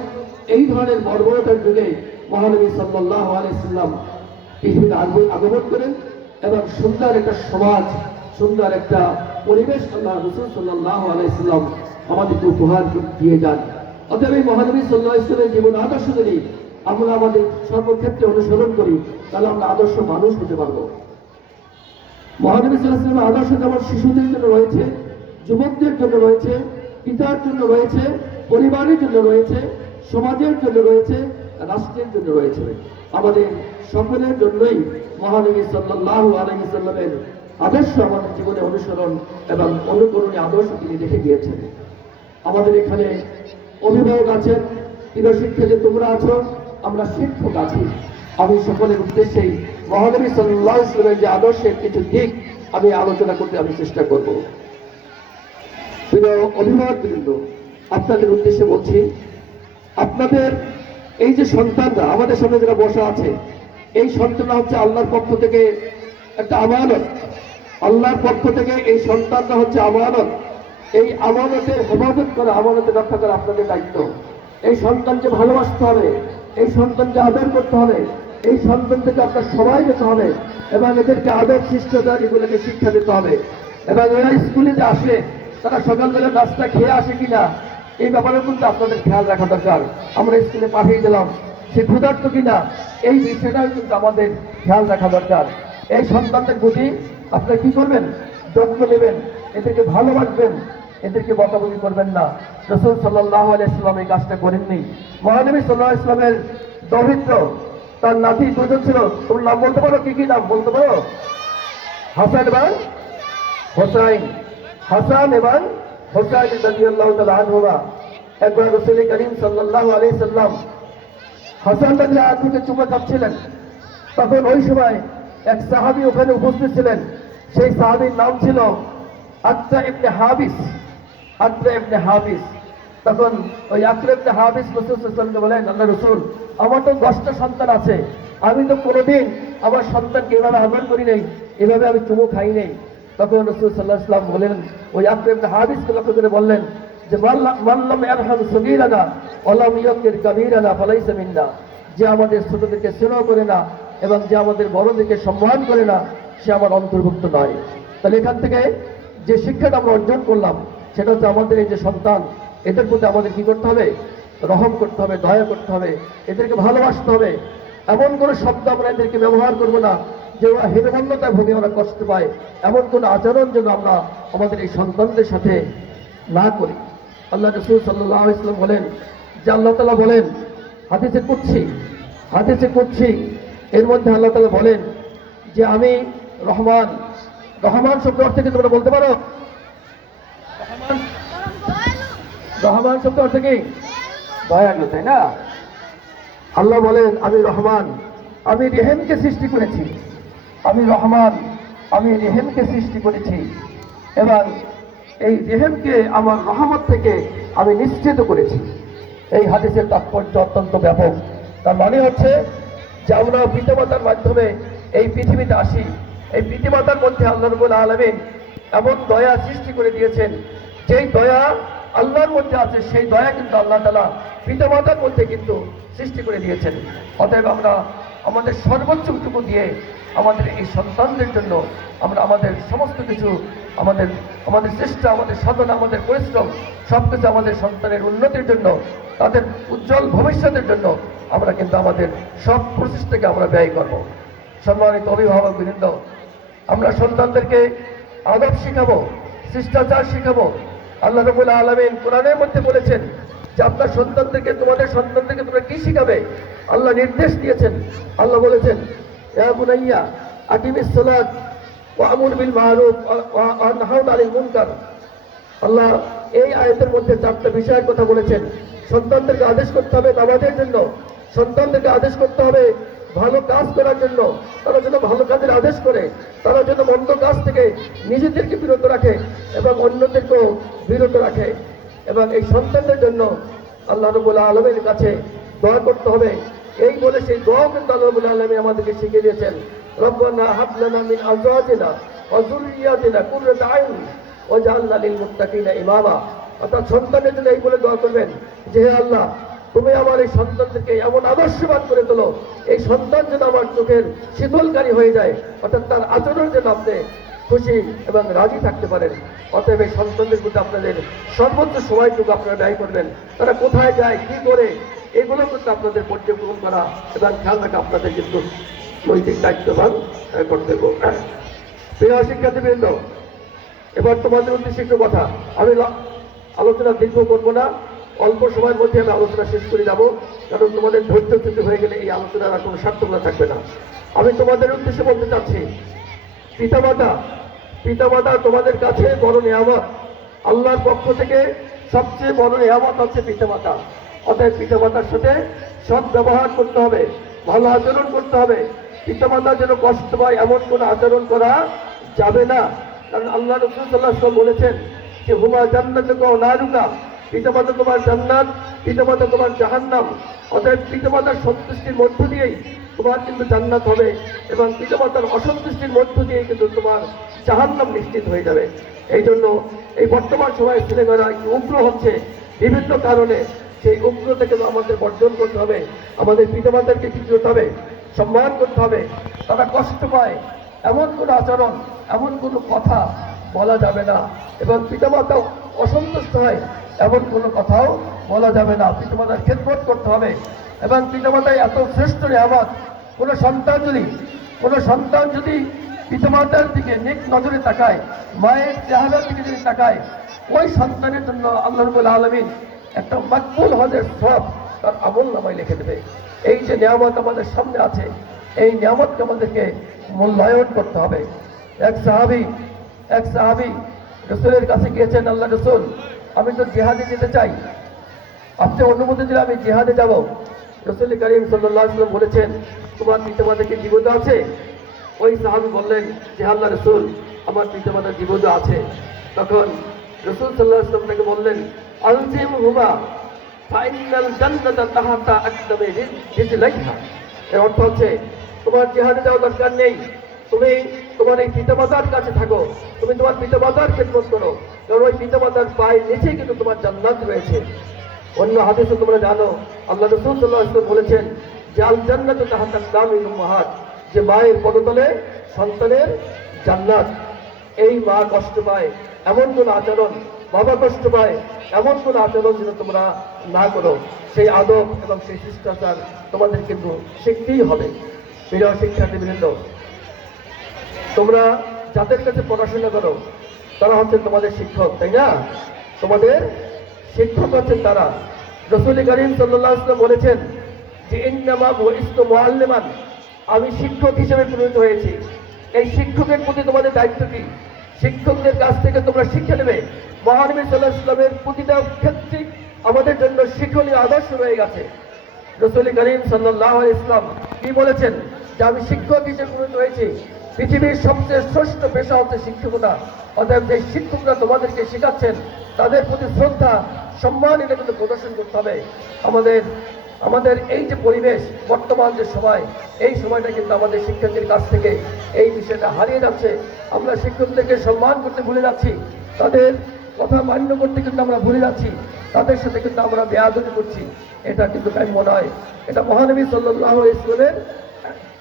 এই ধরনের বর্বরতার যুগে মহানবী সাল্লাল্লাহু আলাইহি সাল্লাম পৃথিবীতে আগমন করেন এবং সুন্দর একটা সমাজ, সুন্দর একটা পরিবেশ আল্লাহ রাসূল সাল্লাল্লাহু আলাইহি সাল্লাম আমাদেরকে উপহার দিয়ে যান। অতএব এই মহানবী সাল্লাল্লাহু আলাইহি সাল্লামের জীবন আদর্শ যদি আমরা আমাদের সর্বক্ষেত্রে অনুসরণ করি, তাহলে আমরা আদর্শ মানুষ হতে পারবো। মহানবী সাল্লাল্লাহু আলাইহি ওয়াসাল্লামের আদর্শ যেমন শিশুদের জন্য রয়েছে, যুবকদের জন্য রয়েছে, পিতার জন্য রয়েছে, পরিবারের জন্য রয়েছে, সমাজের জন্য রয়েছে, রাষ্ট্রের জন্য রয়েছে। আমাদের সকলের জন্যই মহানবী সাল্লাল্লাহু আলাইহি ওয়াসাল্লামের আদর্শ আমাদের জীবনে অনুসরণ এবং অনুকরণীয় আদর্শ তিনি রেখে গিয়েছেন। আমাদের এখানে অভিভাবক আছেন, প্রিয় শিক্ষার্থী তোমরা আছো, আমরা শিক্ষক আছি। আমি সকলের উদ্দেশ্যেই মহানবী সাল্লাল্লাহু আলাইহি ওয়াসাল্লামের যে আদর্শের কিছু দিক আমি আলোচনা করতে আমি চেষ্টা করব। প্রিয় অভিভাবকবৃন্দ, আপনাদের উদ্দেশ্যে বলছি, আপনাদের এই যে সন্তানরা আমাদের সামনে যারা বসা আছে, এই সন্তানরা হচ্ছে আল্লাহর পক্ষ থেকে একটা আমানত। আল্লাহর পক্ষ থেকে এই সন্তানরা হচ্ছে আমানত। এই আমানতের হেফাজত করা, আমানতের রক্ষা করা আপনাদের দায়িত্ব। এই সন্তানকে ভালোবাসতে হবে, এই সন্তানকে আদর করতে হবে, এই সন্তান থেকে আপনার সময় দিতে হবে এবং এদেরকে আদর শিষ্টতা এগুলোকে শিক্ষা দিতে হবে। এবং এরা স্কুলে যে আসে, তারা সকালবেলা নাস্তা খেয়ে আসে কিনা এই ব্যাপারে কিন্তু আপনাদের খেয়াল রাখা দরকার। আমরা স্কুলে পাঠিয়ে দিলাম, সে ক্ষুধার্ত কিনা এই বিষয়টাও কিন্তু আমাদের খেয়াল রাখা দরকার। এই সন্তানদের প্রতি আপনারা কি করবেন? যত্ন নেবেন, এদেরকে ভালোবাসবেন, এদেরকে বকাবকি করবেন না। রাসূল সাল্লাল্লাহু আলাইহি ওয়াসাল্লাম এই কাজটা করেননি। মহানবী সাল্লাল্লাহু আলাইহি ওয়াসাল্লামের দৌহিত্র তার নাতি দুজন ছিল। তোমরা নাম বলতে পারো? কি কি নাম বলতে পারো? হাসান এবং হোসাইন। হাসান এবং হোসাইন রাদিয়াল্লাহু তাআলা আনহুমা। একবার রাসূল করিম সাল্লাল্লাহু আলাইহি সাল্লাম হাসান রাদিয়াল্লাহু আনহুকে চুমা খাচ্ছিলেন। তখন ওই সময় এক সাহাবী ওখানে উপস্থিত ছিলেন। সেই সাহাবীর নাম ছিল আকরা ইবনে হাবিস। আকরা ইবনে হাবিস। তখন ওই আকরা ইবনে হাবিস রাসূল সাল্লাল্লাহু আলাইহি ওয়াসাল্লামকে বলেন, আল্লাহ রাসূল, আমার তো 10টা সন্তান আছে, আমি তো কোনোদিন আমার সন্তানকে এভাবে আদর করি নাই, এভাবে আমি চুমু খাই নাই। তখন রাসূল সাল্লাল্লাহু আলাইহি ওয়াসাল্লাম বলেন, ওই আকরা ইবনে হাবিসকে লক্ষ্য করে বললেন যে মান লাম ইয়ারহাম সগীরানা ওয়া লাম ইউকির কাবীরানা ফালাইসা মিন্না। যে আমাদের ছোটদেরকে স্নেহ করে না এবং যে আমাদের বড়দেরকে সম্মান করে না, সে আমার অন্তর্ভুক্ত নয়। তাহলে এখান থেকে যে শিক্ষাটা আমরা অর্জন করলাম, সেটা হচ্ছে আমাদের এই যে সন্তান, এদের প্রতি আমাদের কি করতে হবে? রহম করতে হবে, দয়া করতে হবে, এদেরকে ভালোবাসতে হবে। এমন কোনো শব্দ আমরা এদেরকে ব্যবহার করবো না যে ওরা হীনমন্যতায় ভুগে ওরা কষ্ট পায়। এমন কোনো আচরণ যেন আমরা আমাদের এই সন্তানদের সাথে না করি। আল্লাহ রাসূল সাল্লাল্লাহু আলাইহি ওয়াসাল্লাম বলেন যে আল্লাহ তাআলা বলেন হাদিসে কুদসি, এর মধ্যে আল্লাহ তাআলা বলেন যে আমি রহমান। রহমান শব্দ অর্থ কি তোমরা বলতে পারো? রহমান শব্দ অর্থ কি? দয়ালু, তাই না? আল্লাহ বলেন আমি রহমান, আমি রেহেমকে সৃষ্টি করেছি। আমি রহমান, আমি রেহেমকে সৃষ্টি করেছি এবং এই রেহেমকে আমার রহমত থেকে আমি নিশ্চিত করেছি। এই হাদিসের তাৎপর্য অত্যন্ত ব্যাপক। তার মানে হচ্ছে যে আমরা পিতামাতার মাধ্যমে এই পৃথিবীতে আসি, এই পৃথিবীমাতার মধ্যে আল্লাহ রাব্বুল আলামিন এমন দয়া সৃষ্টি করে দিয়েছেন, যেই দয়া আল্লাহর মধ্যে আছে, সেই দয়া কিন্তু আল্লাহ তাআলা পিতামাতার মধ্যে কিন্তু সৃষ্টি করে দিয়েছেন। অতএব আমরা আমাদের সর্বোচ্চটুকু দিয়ে আমাদের এই সন্তানদের জন্য আমরা আমাদের সমস্ত কিছু, আমাদের আমাদের চেষ্টা, আমাদের সাধনা, আমাদের পরিশ্রম সব কিছু আমাদের সন্তানের উন্নতির জন্য, তাদের উজ্জ্বল ভবিষ্যতের জন্য আমরা কিন্তু আমাদের সব প্রচেষ্টাকে আমরা ব্যয় করব। সম্মানিত অভিভাবক বৃন্দ, আমরা সন্তানদেরকে আদব শিখাবো, শিষ্টাচার শিখাবো। আল্লাহ রাব্বুল আলামিন কোরআনের মধ্যে বলেছেন যে আপনার সন্তানদেরকে, তোমাদের সন্তানদেরকে তোমরা কি শিখাবে, আল্লাহ নির্দেশ দিয়েছেন। আল্লাহ বলেছেন, ইয়া বুনাইয়া আকিমিস সালাত ওয়া আমুর বিল মারুফ ওয়া নাহাউ আনিল মুনকার। আল্লাহ এই আয়াতের মধ্যে 4টা বিষয়ের কথা বলেছেন। সন্তানদেরকে আদেশ করতে হবে নামাজের জন্য, সন্তানদেরকে আদেশ করতে হবে ভালো কাজ করার জন্য, তারা যেন ভালো কাজের আদেশ করে, তারা যেন মন্দ কাজ থেকে নিজেদেরকে বিরত রাখে এবং অন্যদেরকেও বিরত রাখে। এবং এই সন্তানদের জন্য আল্লাহ রাব্বুল আলামিনের কাছে দোয়া করতে হবে। এই বলে সেই দোয়াও কিন্তু আল্লাহ রাব্বুল আলামিন আমাদেরকে শিখিয়ে দিয়েছেন, রব্বানা হাব লানা মিন আজওয়াজিনা ওয়া যুররিয়াতিনা কুররাতা আইন ওয়াজআলনা লিল মুত্তাকিনা ইমামা। অর্থাৎ সন্তানের জন্য এই বলে দোয়া করবেন যে, হে আল্লাহ, তুমি আমার এই সন্তানদেরকে এমন আদর্শবান করে তোলো, এই সন্তান যেন আমার চোখের শীতলকারী হয়ে যায়, অর্থাৎ তার আচরণ যেন আপনি খুশি এবং রাজি থাকতে পারেন। অতএব এই সন্তানদের প্রতি আপনাদের সর্বোচ্চ সময়টুকু আপনারা ব্যয় করবেন। তারা কোথায় যায়, কি করে, এগুলো কিন্তু আপনাদের পর্যবেক্ষণ করা এবং খেয়াল রাখা আপনাদের কিন্তু নৈতিক দায়িত্ববান কর্তব্য। প্রিয় শিক্ষার্থীবৃন্দ, এবার তোমাদের উদ্দেশ্যে একটু কথা। আমি আলোচনা দীর্ঘ করবো না, অল্প সময়ের মধ্যে আমি আলোচনা শেষ করে যাব, কারণ তোমাদের ধৈর্যচ্যুত হয়ে গেলে এই আলোচনার আর কোনো সার্থকতা থাকবে না। আমি তোমাদের উদ্দেশ্যে বলতে চাচ্ছি, পিতামাতা তোমাদের কাছে বড় নিয়ামত। আল্লাহর পক্ষ থেকে সবচেয়ে বড় নিয়ামত হচ্ছে পিতামাতা। অতএব পিতামাতার সাথে সৎ ব্যবহার করতে হবে, ভালো আচরণ করতে হবে। পিতামাতা যেন কষ্ট পায় এমন কোনো আচরণ করা যাবে না, কারণ আল্লাহ রাসূল সাল্লাল্লাহু আলাইহি ওয়াসাল্লাম বলেছেন যে হুমা জান্নাতুকা ওয়া নারুকা, পিতামাতা তোমার জান্নাত, পিতামাতা তোমার জাহান্নাম। অতএব পিতামাতার সন্তুষ্টির মধ্য দিয়েই তোমার কিন্তু জান্নাত হবে এবং পিতামাতার অসন্তুষ্টির মধ্য দিয়ে কিন্তু তোমার জাহান্নাম নিশ্চিত হয়ে যাবে। এই জন্য এই বর্তমান সময়ে ছেলেমেয়েরা একটু উগ্র হচ্ছে বিভিন্ন কারণে। সেই উগ্র থেকে আমাদের বর্জন করতে হবে, আমাদের পিতামাতাকে কি করতে হবে, সম্মান করতে হবে। তারা কষ্ট পায় এমন কোনো আচরণ, এমন কোনো কথা বলা যাবে না, এবং পিতামাতাও অসন্তুষ্ট হয় এমন কোনো কথাও বলা যাবে না। পিতামাতার খেদমত করতে হবে এবং পিতামাতাই এত শ্রেষ্ঠ নিয়ামত। কোনো সন্তান যদি পিতামাতার দিকে নেক নজরে তাকায়, মায়ের চেহারার দিকে যদি তাকায়, ওই সন্তানের জন্য আল্লাহ রাব্বুল আলামিন একটা মাকবুল হজের সওয়াব তার আমল নামায় লিখে দেবে। এই যে নিয়ামত আমাদের সামনে আছে, এই নিয়ামতকে আমাদেরকে মূল্যায়ন করতে হবে। এক সাহাবী রাসূলের কাছে গিয়েছেন, আল্লাহ রাসূল, আমি তো জিহাদে যেতে চাই, আপনি অনুমতি দিলে আমি জিহাদে যাব। রাসূল করিম সাল্লাল্লাহু আলাইহি ওয়াসাল্লাম বলেছেন, তোমার পিতামাতাকে জীবিত আছে? ওই সাহাবী বললেন যে, আল্লাহ রাসূল, আমার পিতামাতা জীবিত আছে। তখন রাসূল সাল্লাল্লাহু আলাইহি ওয়াসাল্লাম তাকে বললেন, আলজিমহুমা ফাইনাল জান্নাতা তাহাতা আকদামি রিজলাইহা। এর অর্থ হচ্ছে, তোমার জিহাদে যাওয়ার দরকার নেই, তুমি তোমার এই পিতামাতার কাছে থাকো, তুমি তোমার পিতামাতার খেদমত করো, কারণ ওই পিতামাতার পায়ের নিচে কিন্তু তোমার জান্নাত রয়েছে। অন্য হাদিসে তোমরা জানো, আল্লাহ রাসূল সাল্লাল্লাহু আলাইহি ওয়াসাল্লাম বলেছেন যে, আল জান্নাতু তাহাতা আকদামিল উম্মাহাত, যে মায়ের পদতলে সন্তানের জান্নাত। এই মা কষ্ট পায় এমন কোন আচরণ, বাবা কষ্ট পায় এমন কোন আচরণ যেন তোমরা না করো। সেই আদব এবং সেই শিষ্টাচার তোমাদের কিন্তু শিখতেই হবে। প্রিয় শিক্ষার্থীবৃন্দ, তোমরা যাদের কাছে পড়াশোনা করো তারা হচ্ছেন তোমাদের শিক্ষক, তাই না? তোমাদের শিক্ষক হচ্ছেন তারা। রাসূল করিম সাল্লাল্লাহু আলাইহি ওয়াসাল্লাম বলেছেন যে, ইন্নামা বুইসতু মুআল্লিমান, আমি শিক্ষক হিসেবে প্রেরিত হয়েছি। এই শিক্ষকের প্রতি তোমাদের দায়িত্ব কি? শিক্ষকদের কাছ থেকে তোমরা শিক্ষা নেবে। মহানবী সাল্লাল্লাহু আলাইহি ওয়াসাল্লামের প্রতিটা ক্ষেত্রে আমাদের জন্য শিক্ষণীয় আদর্শ রয়ে গেছে। রাসূল করিম সাল্লাল্লাহু আলাইহি ওয়াসাল্লাম কি বলেছেন যে, আমি শিক্ষক হিসেবে প্রেরিত হয়েছি। পৃথিবীর সবচেয়ে শ্রেষ্ঠ পেশা হচ্ছে শিক্ষকতা। অতএব যে শিক্ষকরা তোমাদেরকে শেখাচ্ছেন তাদের প্রতি শ্রদ্ধা, সম্মান এটা কিন্তু প্রদর্শন করতে হবে। আমাদের আমাদের এই যে পরিবেশ, বর্তমান যে সময়, এই সময়টা কিন্তু আমাদের শিক্ষকদের কাছ থেকে এই বিষয়টা হারিয়ে যাচ্ছে। আমরা শিক্ষকদেরকে সম্মান করতে ভুলে যাচ্ছি, তাদের কথা মান্য করতে কিন্তু আমরা ভুলে যাচ্ছি, তাদের সাথে কিন্তু আমরা বেয়াদবি করছি। এটা কিন্তু কাম্য নয়, এটা মহানবী সাল্লাল্লাহু আলাইহি ওয়াসাল্লামের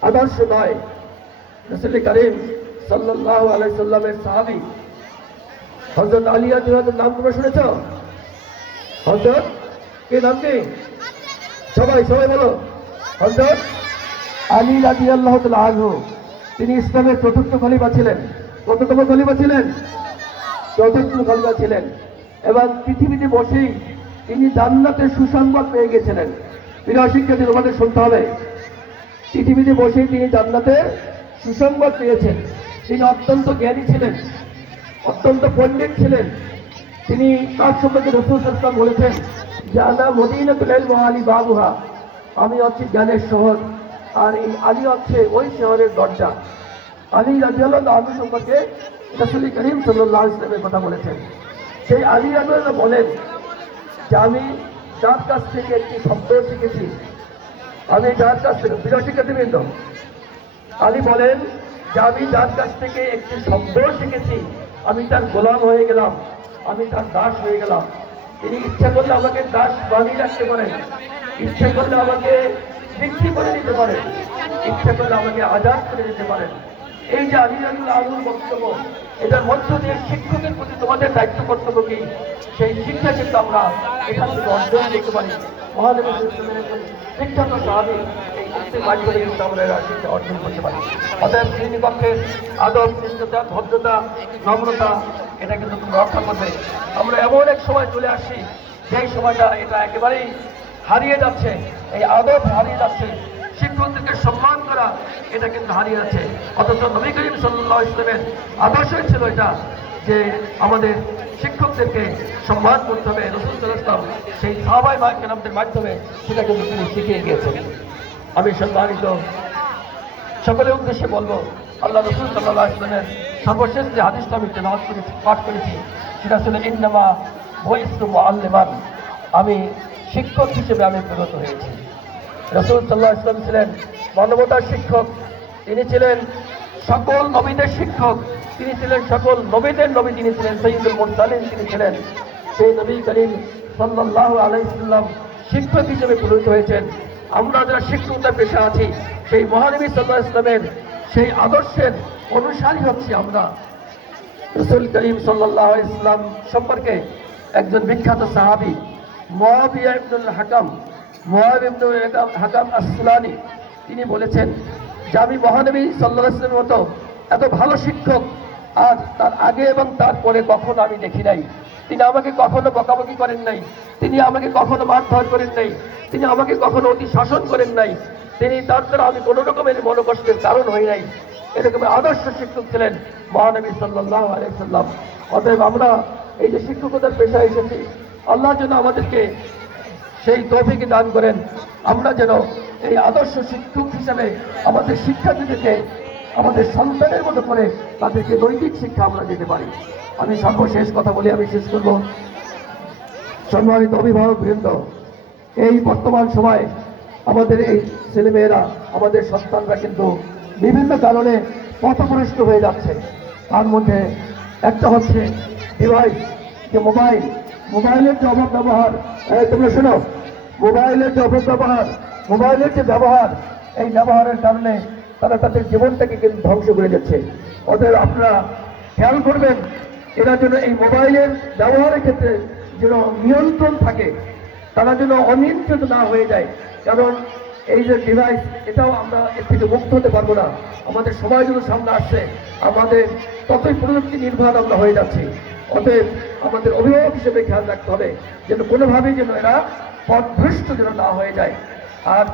আদর্শ নয়। রাসূল করিম সাল্লাল্লাহু আলাইহি সাল্লামের সাহাবী হযরত আলী রাদিয়াল্লাহু নাম তোমরা শুনেছ? হযরত কে নাম কি? সবাই বলো। হযরত আলী রাদিয়াল্লাহু তাআলা আনহু, তিনি ইসলামের চতুর্থ খলিফা ছিলেন। কততম খলিফা ছিলেন? চতুর্থ খলিফা ছিলেন। এবং পৃথিবীতে বসেই তিনি জান্নাতের সুসংবাদ পেয়ে গেছিলেন। প্রিয় শিক্ষার্থী, তোমাদের শুনতে হবে, পৃথিবীতে বসেই তিনি জান্নাতের সুসংবাদ পেয়েছেন। তিনি অত্যন্ত জ্ঞানী ছিলেন, অত্যন্ত পণ্ডিত ছিলেন। তিনি তার সম্পর্কে রাসূল সাল্লাল্লাহু আলাইহি ওয়াসাল্লাম বলেছেন যে আনা মদিনাতুল ইলম ওয়া আলী বাবুহা, আমি হচ্ছি জ্ঞানের শহর, আর এই আলী হচ্ছে ওই শহরের দরজা। আলী রাদিয়াল্লাহু আনহু সম্পর্কে রাসূল করিম সাল্লাল্লাহু আলাইহি ওয়াসাল্লামের কথা বলেছেন। সেই আলী রাদিয়াল্লাহু বলেন যে আমি যার কাছ থেকে একটি শব্দ শিখেছি, আমি যার কাছ থেকে, প্রিয় শিক্ষার্থীবৃন্দ, আলী বলেন যে আমি যার কাছ থেকে একটি শব্দ শিখেছি, আমি তার গোলাম হয়ে গেলাম, আমি তার দাস হয়ে গেলাম। তিনি ইচ্ছা করলে আমাকে দাস বানিয়ে রাখতে পারেন, ইচ্ছা করলে আমাকে বিক্রি করে দিতে পারেন, ইচ্ছা করলে আমাকে আজাদ করে দিতে পারেন। এই যে আলী রাদিয়াল্লাহু আনহুর বক্তব্য, এটার মধ্য দিয়ে শিক্ষকের প্রতি তোমাদের দায়িত্ব কর্তব্য কি, সেই শিক্ষা কিন্তু আমরা এখান থেকে অর্জন করতে পারি। মহানবী সাল্লাল্লাহু আলাইহি ওয়াসাল্লামের একজন বিখ্যাত সাহাবী, এই মুক্তির মাধ্যমে কিন্তু আমরা এরা শিক্ষা অর্জন করতে পারি। অতএব শ্রেণীকক্ষের আদব, শিষ্টতা, ভদ্রতা, নম্রতা, এটা কিন্তু তুমি রক্ষা করবে। আমরা এমন এক সময় চলে আসছি, যেই সময়টা এটা একেবারেই হারিয়ে যাচ্ছে, এই আদব হারিয়ে যাচ্ছে, শিক্ষকদেরকে সম্মান করা এটা কিন্তু হারিয়ে যাচ্ছে। অথচ নবী করিম সাল্লাল্লাহু আলাইহি ওয়াসাল্লামের আদর্শই ছিল এটা, যে আমাদের শিক্ষকদেরকে সম্মান করতে হবে। রাসূল সাল্লাল্লাহু আলাইহি ওয়াসাল্লাম সেই সাহাবায়ে কেরামদের মাধ্যমে সেটা কিন্তু তিনি শিখিয়ে গিয়েছেন। আমি সম্মানিত সকলের উদ্দেশ্যে বলবো, আল্লাহ রাসূল সাল্লাল্লাহু আলাইহি ওয়াসাল্লামের সর্বশেষ যে হাদিসটা আমি তেলাওয়াত করেছি, পাঠ করেছি, সেটা ছিল ইন্নামা বুইসতু মুআল্লিমান, আমি শিক্ষক হিসেবে আমি প্রেরিত হয়েছি। রাসূল সাল্লাল্লাহু আলাইহি ওয়াসাল্লাম ছিলেন মানবতার শিক্ষক, তিনি ছিলেন সকল নবীদের শিক্ষক, তিনি ছিলেন সকল নবীদের নবী, তিনি ছিলেন সাইয়্যিদুল মুরসালিন, তিনি ছিলেন সেই নবী করিম সাল্লাল্লাহু আলাইহি ওয়াসাল্লাম শিক্ষক হিসেবে প্রেরিত হয়েছেন। আমরা যারা শিক্ষকতার পেশা আছি, সেই মহানবী সাল্লাল্লাহু আলাইহি ওয়াসাল্লামের সেই আদর্শের অনুসারী হচ্ছি আমরা। রাসূল করিম সাল্লাল্লাহু আলাইহি ওয়াসাল্লাম সম্পর্কে একজন বিখ্যাত সাহাবী মুআবিয়া ইবনুল হাকাম আস-সুলানি, তিনি বলেছেন যে আমি মহানবী সাল্লাল্লাহু আলাইহি ওয়াসাল্লামের মতো এত ভালো শিক্ষক আর তার আগে এবং তারপরে কখনো আমি দেখি নাই। তিনি আমাকে কখনো বকাবকি করেন নাই, তিনি আমাকে কখনো মারধর করেন নাই, তিনি আমাকে কখনো অতি শাসন করেন নাই, তিনি তার দ্বারা আমি কোনো রকমের মনোকষ্টের কারণ হই নাই। এরকম আদর্শ শিক্ষক ছিলেন মহানবী সাল্লাল্লাহু আলাইহি ওয়াসাল্লাম। অতএব আমরা এই যে শিক্ষকতার পেশায় এসেছি, আল্লাহ যেন আমাদেরকে সেই তৌফিক দান করেন, আমরা যেন এই আদর্শ শিক্ষক হিসেবে আমাদের শিক্ষার্থীদেরকে আমাদের সন্তানের মতো করে তাদেরকে নৈতিক শিক্ষা আমরা দিতে পারি। আমি সর্বশেষ কথা বলি, আমি শেষ করব। সম্মানিত অভিভাবক বৃন্দ, এই বর্তমান সময়ে আমাদের এই ছেলেমেয়েরা, আমাদের সন্তানরা কিন্তু বিভিন্ন কারণে পথভ্রষ্ট হয়ে যাচ্ছে। তার মধ্যে একটা হচ্ছে ডিভাইস, যে মোবাইলের যে অপব্যবহার, তোমরা শোনো, মোবাইলের যে অপব্যবহার, মোবাইলের যে ব্যবহার, এই ব্যবহারের কারণে তারা তাদের জীবনটাকে কিন্তু ধ্বংস করে যাচ্ছে। অতএব আপনারা খেয়াল করবেন, এরা যেন এই মোবাইলের ব্যবহারের ক্ষেত্রে যেন নিয়ন্ত্রণ থাকে, তারা যেন অনিয়ন্ত্রিত না হয়ে যায়। কারণ এই যে ডিভাইস, এটাও আমরা এর থেকে মুক্ত হতে পারবো না। আমাদের সময় যেন সামনে আসছে, আমাদের ততই প্রযুক্তি নির্ভর আমরা হয়ে যাচ্ছি। অতএব আমাদের অভিভাবক হিসেবে খেয়াল রাখতে হবে যেন কোনোভাবেই যেন এরা পথভ্রষ্ট যেন না হয়ে যায়। আর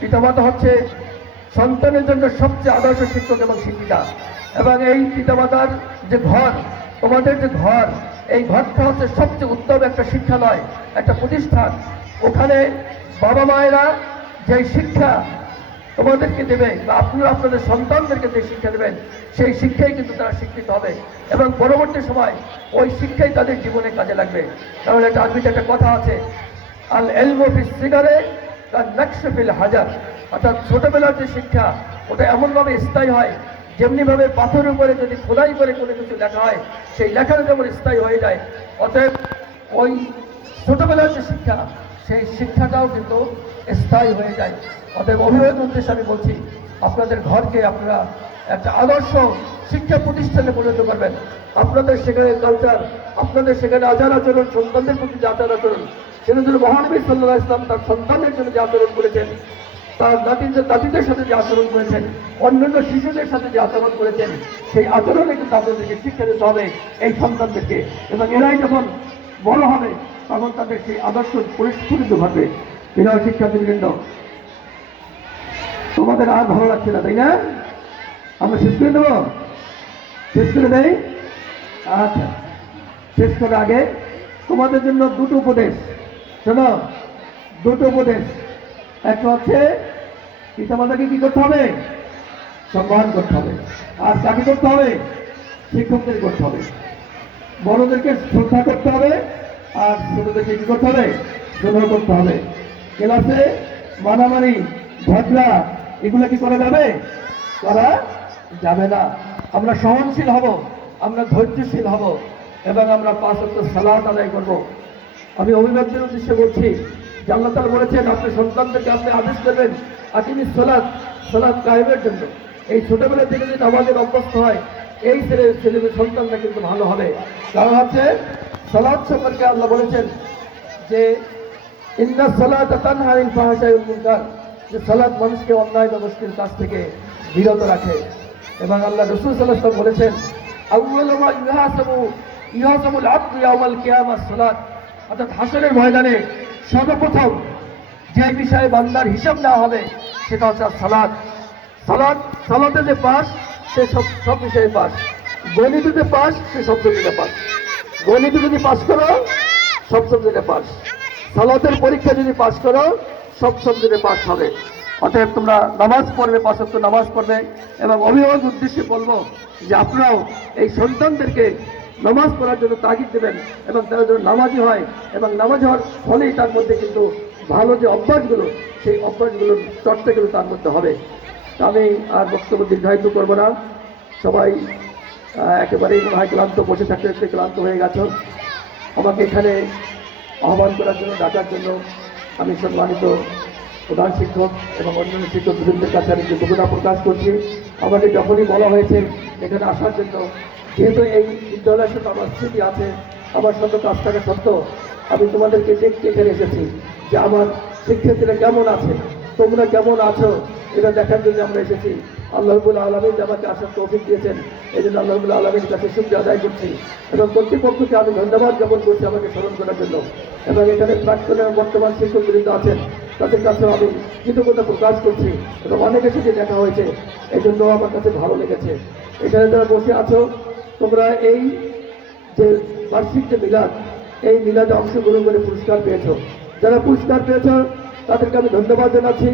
পিতামাতা হচ্ছে সন্তানের জন্য সবচেয়ে আদর্শ শিক্ষক এবং শিক্ষিকা। এবং এই পিতামাতার যে ঘর, তোমাদের যে ঘর, এই ঘরটা হচ্ছে সবচেয়ে উত্তম একটা শিক্ষালয়, একটা প্রতিষ্ঠান। ওখানে বাবা মায়েরা যে শিক্ষা তোমাদেরকে দেবে, বা আপনারা আপনাদের সন্তানদেরকে যে শিক্ষা দেবেন, সেই শিক্ষাই কিন্তু তারা শিক্ষিত হবে এবং পরবর্তী সময় ওই শিক্ষাই তাদের জীবনে কাজে লাগবে। কারণ একটা আরবিতে একটা কথা আছে, আল ইলমু ফিস সিগারে কান নাকশু ফিল হাজার, অর্থাৎ ছোটবেলার যে শিক্ষা ওটা এমনভাবে স্থায়ী হয়, যেমনিভাবে পাথরের উপরে যদি খোদাই করে কোনো কিছু লেখা হয় সেই লেখাটা যেমন স্থায়ী হয়ে যায়, অতএব ওই ছোটবেলার যে শিক্ষা সেই শিক্ষাটাও কিন্তু স্থায়ী হয়ে যায়। অতএব অভিভাবক উদ্দেশ্যে আমি বলছি, আপনাদের ঘরকে আপনারা একটা আদর্শ শিক্ষা প্রতিষ্ঠানে পরিণত করবেন। আপনাদের সেখানে কালচার, আপনাদের সেখানে আচার আচরণ, সন্তানদের প্রতি যে আচার আচরণ, সেটা জন্য মহানবী সাল্লাল্লাহু আলাইহি ওয়াসাল্লাম তার সন্তানের জন্য যে আচরণ করেছেন, তার নাতিদের সাথে যে আচরণ করেছেন, অন্যান্য শিশুদের সাথে যে আচরণ করেছেন, সেই আচরণে কিন্তু আপনাদেরকে শিক্ষা দিতে হবে এই সন্তানদেরকে। এবং এরাই যখন বড় হবে তখন তাদের সেই আদর্শ পরিস্ফুটিত ঘটবে। প্রিয় শিক্ষার্থীবৃন্দ, তোমাদের আর ভালো লাগছে না, তাই না? আমরা শেষ করে দেবো? শেষ করে দেই? আচ্ছা, শেষ করার আগে তোমাদের জন্য দুটো উপদেশ। শোনো, দুটো উপদেশ। একটা হচ্ছে পিতামাতাকে কি করতে হবে? সম্মান করতে হবে। আর কাকে করতে হবে? শিক্ষকদের করতে হবে। বড়দেরকে শ্রদ্ধা করতে হবে, আর ছোটদেরকে কি করতে হবে? স্নেহ করতে হবে। ক্লাসে মারামারি, ঝগড়া এগুলো কি করা যাবে? করা যাবে না। আমরা সহনশীল হব, আমরা ধৈর্যশীল হব, এবং আমরা 5 ওয়াক্ত সালাত আদায় করব। আমি অভিভাবকদের উদ্দেশ্যে বলছি যে আল্লাহ তাআলা বলেছেন আপনি সন্তানদেরকে আপনি আদেশ করবেন আকিমিস সালাত, সালাত কায়েমের জন্য। এই ছোটবেলা থেকে যদি আমাদের অভ্যস্ত হয়, এই ছেলে সন্তানরা কিন্তু ভালো হবে। কারণ হচ্ছে সালাত সম্পর্কে আল্লাহ বলেছেন যে ইন্নাস সালাতা তানহা আনিল ফাহশাই ওয়াল মুনকার, যে সালাত মানুষকে অন্যায় বা মুশকিল কাজ থেকে বিরত রাখে। এবং আল্লাহ রাসূল সাল্লাল্লাহু আলাইহি ওয়াসাল্লাম বলেছেন আউয়ালু মা ইউহাসাবুল আবদু ইয়াউমাল কিয়ামাহ সালাত, অর্থাৎ হাসরের ময়দানে সর্বপ্রথম যে বিষয়ে বান্দার হিসাব নেওয়া হবে সেটা হচ্ছে সালাত। সালাতে যে পাস সে সব বিষয়ে পাস, গণিতে যে পাস সে সব সাবজেক্টে পাস। গণিতে যদি পাস করো সব সাবজেক্টে পাস, সালাতের পরীক্ষা যদি পাস করো সব সাবজেক্টে পাস হবে। অতএব তোমরা নামাজ পড়বে, 5 ওয়াক্ত নামাজ পড়বে। এবং অভিভাবক উদ্দেশ্যে বলবো যে আপনারাও এই সন্তানদেরকে নামাজ পড়ার জন্য তাগিদ দেবেন, এবং তারা যেন নামাজি হয়, এবং নামাজ হওয়ার ফলেই তার মধ্যে কিন্তু ভালো যে অভ্যাসগুলো সেই অভ্যাসগুলোর চর্চাগুলো তার মধ্যে হবে। তা আমি আর বক্তব্য দীর্ঘায়িত করবো না। সবাই একেবারেই মনে হয় ক্লান্ত, বসে থাকতে থাকতে ক্লান্ত হয়ে গেছ। আমাকে এখানে আহ্বান করার জন্য, ডাকার জন্য আমি সম্মানিত প্রধান শিক্ষক এবং অন্যান্য শিক্ষক বৃন্দের কাছে আমি কৃতজ্ঞতা প্রকাশ করছি। আমাকে যখনই বলা হয়েছে এখানে আসার জন্য, যেহেতু এই বিদ্যালয়ের সাথে আমার স্মৃতি আছে, আমার সাথে কাজ থাকা সত্ত্বেও আমি তোমাদেরকে দেখতে এখানে এসেছি যে আমার শিক্ষার্থীরা কেমন আছে, তোমরা কেমন আছো, এটা দেখার জন্য আমরা এসেছি। আল্লাহ রাব্বুল আলামিন যে আমাকে আসার তৌফিক দিয়েছেন, এই জন্য আল্লাহ রাব্বুল আলামিনের কাছে শুকরিয়া আদায় করছি, এবং কর্তৃপক্ষকে আমি ধন্যবাদ জ্ঞাপন করছি আমাকে স্মরণ করার জন্য। এবং এখানে প্রাক্তন এবং বর্তমান শিক্ষকবৃন্দ আছেন, তাদের কাছেও আমি কৃতজ্ঞতা প্রকাশ করছি, এবং অনেকের সাথে দেখা হয়েছে, এই জন্য আমার কাছে ভালো লেগেছে। এখানে যারা বসে আছো তোমরা এই যে বার্ষিক যে মিলাদ, এই মিলাদে অংশগ্রহণ করে পুরস্কার পেয়েছো। যারা পুরস্কার পেয়েছো তাদেরকে আমি ধন্যবাদ জানাচ্ছি।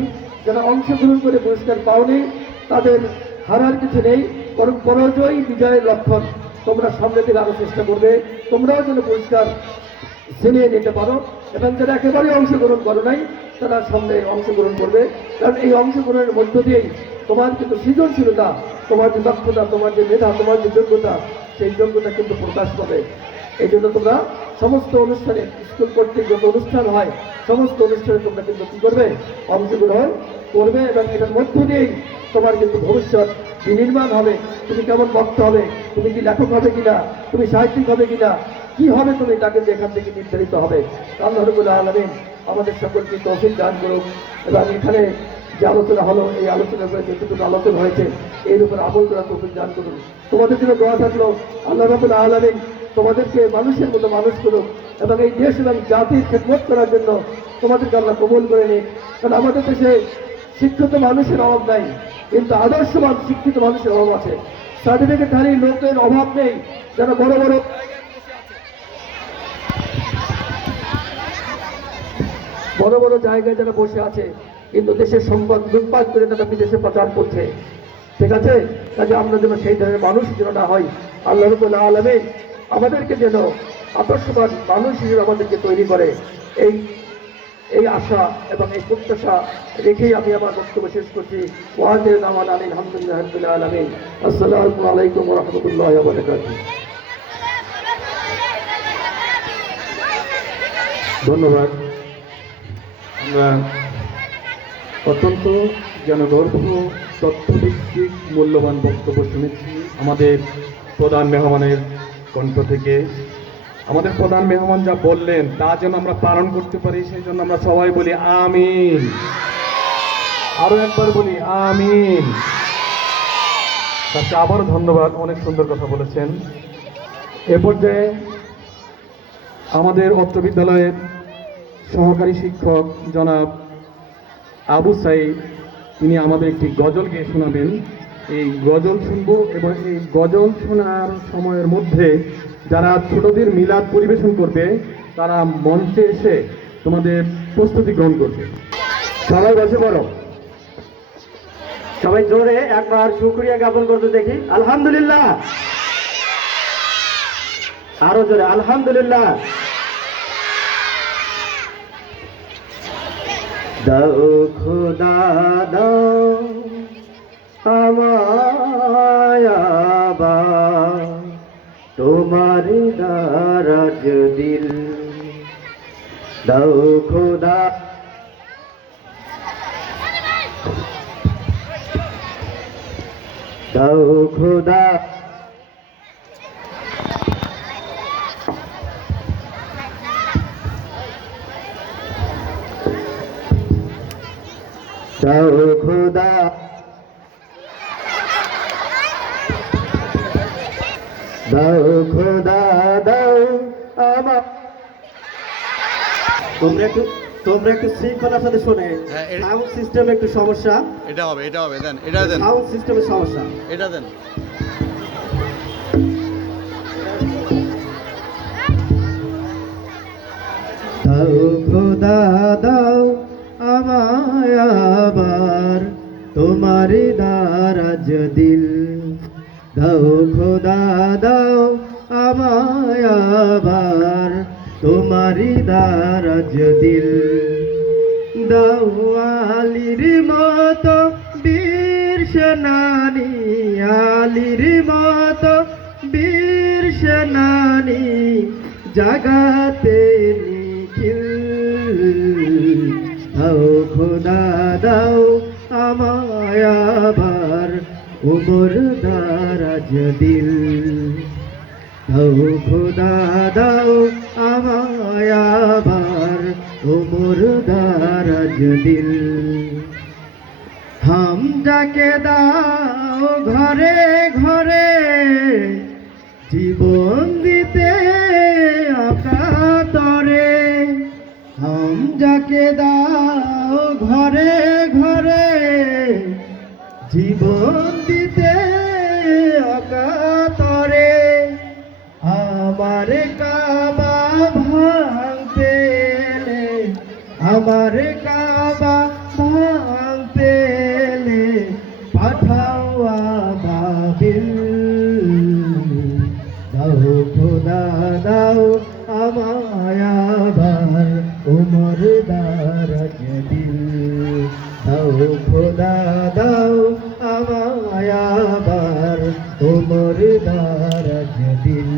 যারা অংশগ্রহণ করে পুরস্কার পাওনি তাদের হারার কিছু নেই, বরং পরাজয় বিজয়ের লক্ষণ। তোমরা সামনে থেকে আরো চেষ্টা করবে, তোমরাও যেন পুরস্কার ছিনিয়ে নিতে পারো। এবং যারা একেবারে অংশগ্রহণ করো নাই তারা সামনে অংশগ্রহণ করবে, কারণ এই অংশগ্রহণের মধ্য দিয়েই তোমার কিন্তু সৃজনশীলতা, তোমার যে দক্ষতা, তোমার যে মেধা, তোমার যে যোগ্যতা, সেই যোগ্যতা কিন্তু প্রকাশ পাবে। এই জন্য তোমরা সমস্ত অনুষ্ঠানে, স্কুল কর্তৃক যত অনুষ্ঠান হয় সমস্ত অনুষ্ঠানে তোমরা কিন্তু কী করবে? অংশগ্রহণ করবে, এবং এটার মধ্য দিয়েই তোমার কিন্তু ভবিষ্যৎ বিনির্মাণ হবে। তুমি কেমন বক্তা হবে, তুমি কি লেখক হবে কিনা, তুমি সাহিত্যিক হবে কিনা, কি হবে তুমি, তাকে এখান থেকে নির্ধারিত হবে। আল্লাহ রাব্বুল আলামিন আমাদের সকলকে তৌফিক দান করুক, এবং এখানে যে আলোচনা হলো এই আলোচনার উপরে যতটুকু আলোচনা হয়েছে এর উপর আমল করার তৌফিক দান করুন। তোমাদের জন্য দোয়া থাকলো আল্লাহ রাব্বুল আলামিন তোমাদেরকে মানুষের মতো মানুষ করুক, এবং এই দেশ এবং জাতির খেদমত করার জন্য তোমাদেরকে আল্লাহ কবুল করে নিক। কারণ আমাদের দেশে শিক্ষিত মানুষের অভাব নাই, কিন্তু আদর্শবান শিক্ষিত মানুষের অভাব আছে। সার্টিফিকেটধারী লোকের অভাব নেই, যারা বড় বড় বড় বড় জায়গায় যারা বসে আছে, কিন্তু দেশের সম্পদ লুটপাট করে তারা বিদেশে পাচার করছে। ঠিক আছে, কাজে আমরা যেন সেই ধরনের মানুষ যেন না হয়। আল্লাহ রাব্বুল আলামিন আমাদেরকে যেন আদর্শবান মানুষ হিসেবে আমাদেরকে তৈরি করে। এই এই আশা এবং এই প্রত্যাশা রেখেই আমি আমার বক্তব্য শেষ করছি। ওয়াহিদ নামান আলহামদুলিল্লাহ রাব্বিল আলামিন। আসসালামু আলাইকুম ওয়া রাহমাতুল্লাহি ওয়া বারাকাতুহু। ধন্যবাদ। আমরা অত্যন্ত জনগর্ভ তথ্যভিত্তিক মূল্যবান বক্তব্য শুনেছি আমাদের প্রধান মেহমানের কণ্ঠ থেকে। আমাদের প্রধান মেহমান যা বললেন তা যেন আমরা পালন করতে পারি, সেই জন্য আমরা সবাই বলি আমিন। আরো একবার বলি আমিন। তাকে আবারও ধন্যবাদ, অনেক সুন্দর কথা বলেছেন। এ পর্যায়ে আমাদের অত্র বিদ্যালয়ের সহকারী শিক্ষক জনাব আবু সাইদ, তিনি আমাদের একটি গজল গেয়ে শোনাবেন। এই গজল শুনব এবং এই গজল শোনার সময়ের মধ্যে যারা ছোটদের মিলাদ পরিবেশন করবে তারা মঞ্চে এসে তোমাদের প্রস্তুতি গ্রহণ করবে। সবাই বসে পড়ো। সবাই জোরে একবার শুকরিয়া জ্ঞাপন করতে দেখি। আলহামদুলিল্লাহ। আরো জোরে আলহামদুলিল্লাহ। দাও খোদা দাও আমায় আবার তোমার দারাজ দিল। দাও খোদা দাও খোদা দাও খোদা দাও খোদা দাও আমার। তোমরা একটু শৃঙ্খলার সাথে শোনে। হ্যাঁ, সাউন্ড সিস্টেম একটু সমস্যা। এটা হবে দেন, এটা দেন, সাউন্ড সিস্টেমের সমস্যা। এটা দেন। দাও খোদা দাও আমায় আবার তোমার দারাজ দিল। দাও খোদা দাও আমায় আবার তোমার দারাজ দিল। দাও আলীর মতো বীর সেনানি, আলীর মতো বীর সেনানি জাগাতে নিখিল। দাও খোদা দাও আমায় আবার উমর দারাজ দিল। দাও খোদা দাও আমায় আবার উমর দারাজ দিল। হামজাকে দাও ঘরে ঘরে জীবন দিতে অকাতরে। হামজাকে দাও ঘরে ঘরে জীবন দিতে অকাতরে। আমার কাবা ভাঙতে এলে, আমার কাবা ভাঙতে এলে পাঠাও আবাবিল। দাও খোদা দাও আমায় আবার উমর দারাজ দিল। দাও খোদা দাও আমায় আবার উমর দারাজ দিল।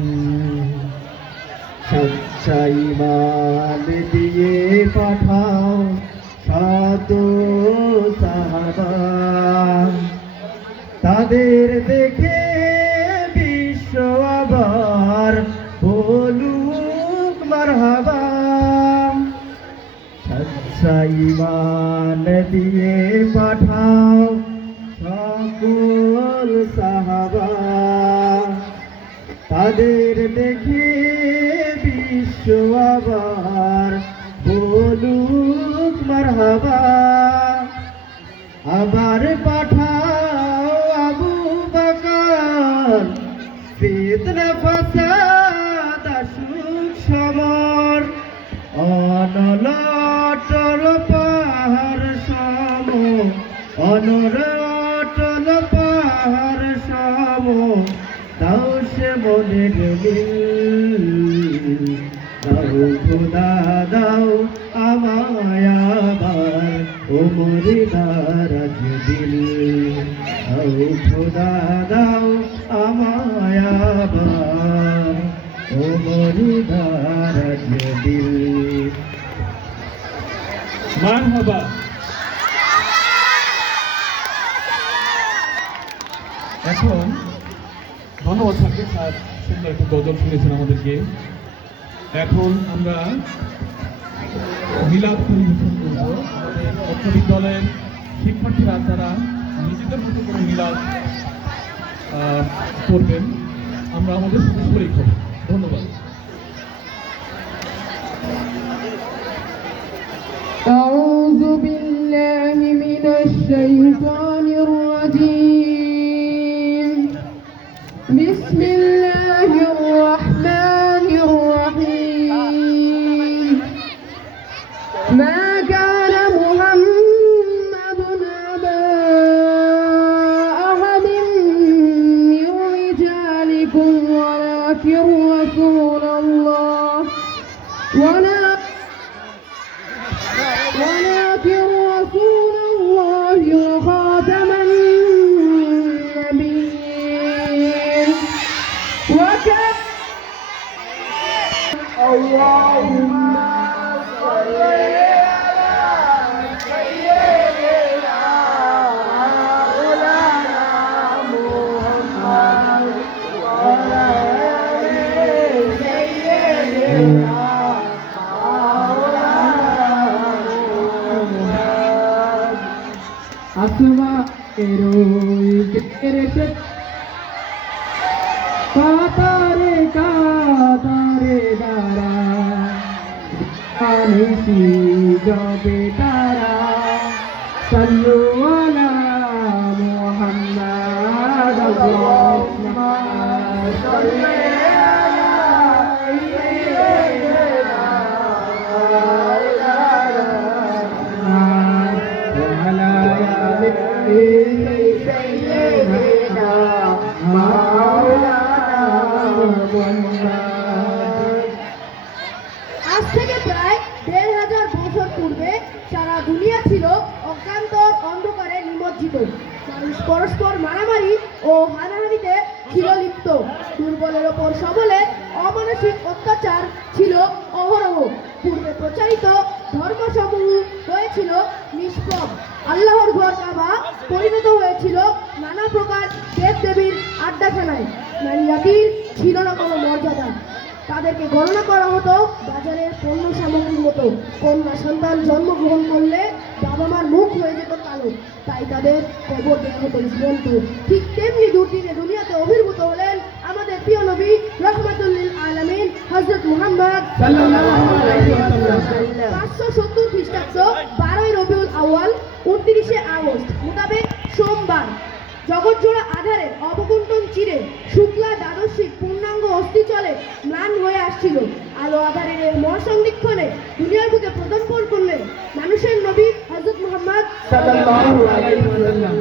সচ্চা ঈমান দিয়ে পাঠাও সাত সাহাবা, তাদের দেখে বিশ্ব আবার বলুক মারহাবা। সচ্চা ঈমান দিয়ে পাঠাও সকল সাহাবা, তাদের দেখে বিশ্ব আবার বলুক মারহাবা। আবার পাঠাও আবু বকর, ফিতনা ফাসাদ আসুক সমর। অনল অটল পাহাড় সম, অনর অটল পাহাড় সম দাও সে মনের মিল। দাও খোদা দাও আমায় মরিদারাজ দিল। মারহাবা। এখন ধন্যবাদ স্যারকে, স্যার সুন্দর একটা গজল শুনেছেন আমাদেরকে। এখন আমরা মিলাদ পরিবেশন করব। আমাদের উচ্চ বিদ্যালয়ের শিক্ষার্থীরা তারা নিজেদের মতো করে মিলাদ করবেন। আমরা আমাদের সাথে শরীক হব। ধন্যবাদ। أعوذ بالله من الشيطان الرجيم بسم الله الرحمن الرحيم ما كان محمد أبا أحد من رجالكم ولكن رسول الله ولكن رسول الله وخاتم النبيين وكان اللهم صل على سيدنا مولانا محمد وعلى آل سيدنا আসমা এরোই কাতারে কাতারে দারা আনিসি জবে তারা সাল্লু আলা মুহাম্মাদ আল্লাহুম্মা সাল্লি আলা সাইয়্যিদিনা আজ থেকে প্রায় ১,৫০০ বছর পূর্বে সারা দুনিয়া ছিল অজ্ঞান্তর অন্ধকারে নিমজ্জিত। মানুষ পরস্পর মারামারি ও হানাহানিতে ছিল লিপ্ত। দুর্বলের ওপর সবলের অমানসিক অত্যাচার ছিল অহরহ। পূর্বে প্রচারিত ধর্মসমূহ হয়েছিল নিষ্প্রভ। আল্লাহর ঘর কাবা পরিণত হয়েছিল নানা প্রকার দেব দেবীর আড্ডাখানায়। নারী জাতির ছিল না কোনো মর্যাদা। তাদেরকে গণনা করা হতো বাজারের পণ্য সামগ্রীর মতো। কন্যা সন্তান জন্মগ্রহণ করলে বাবা মার মুখ হয়ে যেত কালো, তাই তাদের কবর দেওয়া হতো জীবন্ত। ঠিক তেমনি দুর্দিনে দুনিয়াতে আবির্ভূত হলেন আমাদের প্রিয় নবী রহমাতুল্লিল আলামিন হযরত মুহাম্মদ সাল্লাল্লাহু আলাইহি ওয়াসাল্লাম। 570 খ্রিস্টাব্দ 12ই রবিউল আউয়াল 29শে আগস্ট মোতাবেক সোমবার জগৎজোড়া আধারের অবগুণ্ঠন চিরে শুক্লা দ্বাদশী পূর্ণাঙ্গ অস্থিচলে ম্লান হয়ে আসছিল। আলো আধারের এই মহাসন্ধিক্ষণে দুনিয়ার বুকে প্রদান করলেন মানুষের নবী হযরত মুহাম্মদ সাল্লাল্লাহু আলাইহি ওয়াসাল্লাম।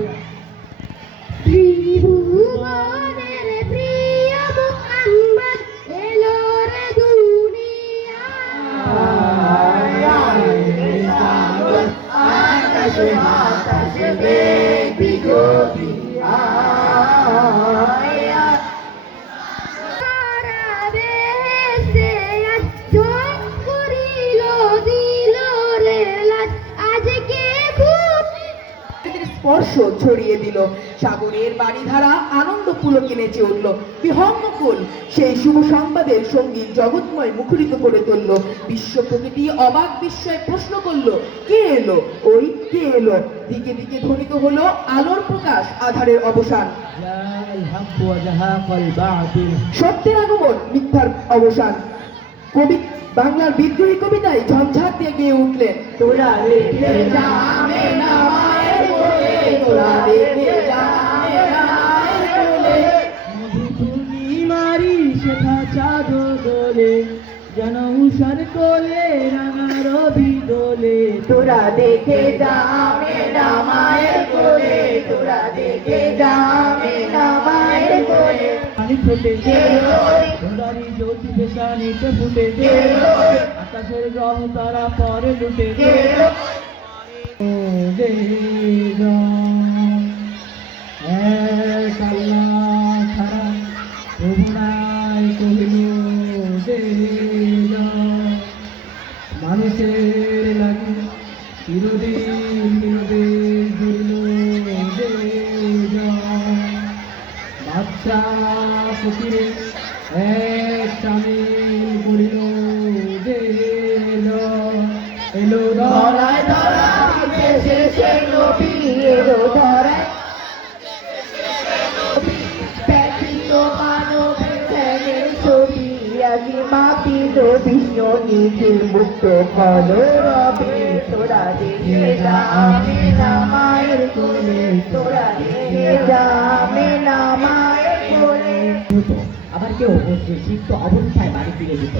ত্রিভুবনের প্রিয় মুহাম্মদ এলো রে দুনিয়ায়। আকাশে বাতাসে দেখবি গতি স্পর্শ ছড়িয়ে দিল। সাগরের বাড়িধারা আনন্দ পুলকে নেচে উঠল। বিহঙ্গকুল সেই শুভ সংবাদের সঙ্গীত জগৎময় মুখরিত করে তুলল। বিশ্ব প্রকৃতি অবাক বিস্ময়ে প্রশ্ন করল, কে এলো? ওই কে এলো? দিকে দিকে ধ্বনিত হলো আলোর প্রকাশ, আধারের অবসান। সত্যের আগমন, মিথ্যার অবসান। কবি বাংলার বিদ্রোহী কবিতায় ঝঞ্ঝাট দিয়ে গেয়ে উঠলেন, তোরা রেখে যা আমেনা মায়ের কোলে, তোরা রেখে যা আমেনা মায়ের কোলে। পূর্ণিমারি শেখা চাঁদ দোলে, যেন উষার কোলে রাঙা রবি দোলে। তোরা দেখে যা আমেনা মায়ের কোলে, তোরা দেখে যা আমেনা মায়ের কোলে। পানি ফোটে সোনারি জ্যোতি পেশানিতে ফুটে, আকাশের গ্রহ তারা পরে লুটে। এক আল্লাহ ছাড়া প্রভু নাই কহিল দে না। মানুষের লাগি চিরদিন বিনোদের জুড়ল দে না। বাচ্চা ফকিরে এক সামিল করিল দে না। এলো ধরায় ধরায় শেষে নবী এলো ধরায় ব্যতীত মানবের ধ্যানের ছবি আজি মাপিল বিষ্ণু নিখিল মুক্ত হলো রবে। তোরা দেখে যা আমিনা মায়ের কোলে, তোরা দেখে যা আমিনা মায়ের কোলে। আবার কেউ সিক্ত অবস্থায় বাড়ি ফিরে যেত।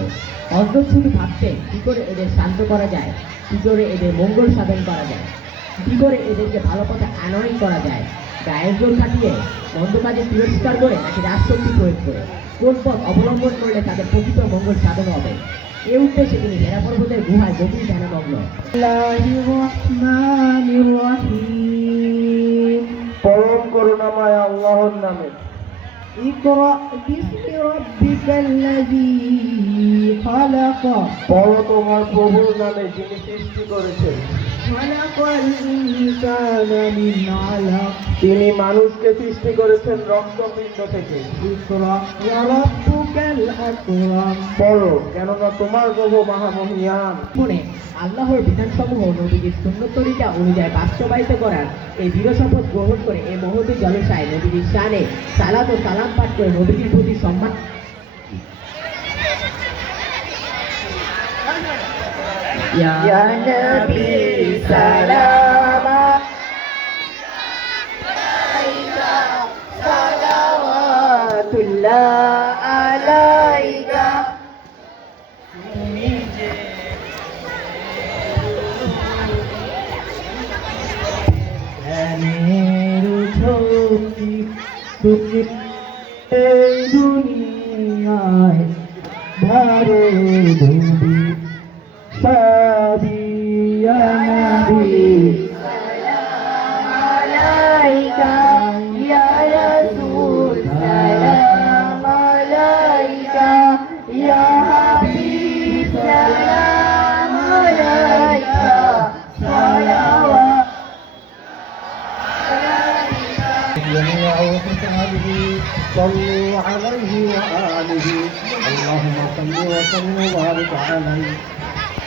হযরত শুধু ভাবতেন কি করে এদের শান্ত করা যায়, কি করে এদের মঙ্গল সাধন করা যায়, কি করে এদেরকে ভালো পথে আনয়ন করা যায়। গায়ের জোর খাটিয়ে মন্দ কাজে তিরস্কার করে নাকি রাজশক্তি প্রয়োগ করে কোন পথ অবলম্বন করলে তাদের প্রকৃত মঙ্গল সাধন হবে। এ উদ্দেশ্যে তিনি হেরা পর্বতের গুহায় গভীর ধ্যানমগ্ন। পরম করুণাময় আল্লাহর নামে। ইকরা বিসমি রাব্বিকাল্লাযী খালাক। পড়ো তোমার প্রভুর নামে যিনি সৃষ্টি করেছেন। খালাকাল ইনসানা মিন আলাক। তিনি মানুষকে সৃষ্টি করেছেন রক্তপিণ্ড থেকে। ইকরা ওয়া রাব্বুকাল আকরাম। পড়ো, কেননা তোমার প্রভু মহামহিয়ান। মনে আল্লাহর বিধানসমূহ নবীজির সুন্নত তরিকা অনুযায়ী বাস্তবায়িত করার এই দৃঢ় শপথ গ্রহণ করে এই মহতী জলসায় নবীজির শানে সালাত ও সালাম পাঠ করে নবীজির প্রতি সম্মান। ইয়া নবী সালাম আলাইকা সালাওয়াতুল্লাহ আলাইকা। জ্ঞানের ঝোঁকি তুমি এই দুনিয়ায় ধারে ধুবি সাবিয়া নবী সালাম আলাইকা ইয়া রাসূল সালাম আলাইকা ইয়া হাবিব সালাম আলাইকা সালাওয়াত صلوا عليه وآله اللهم صل وسلم وبارك عليه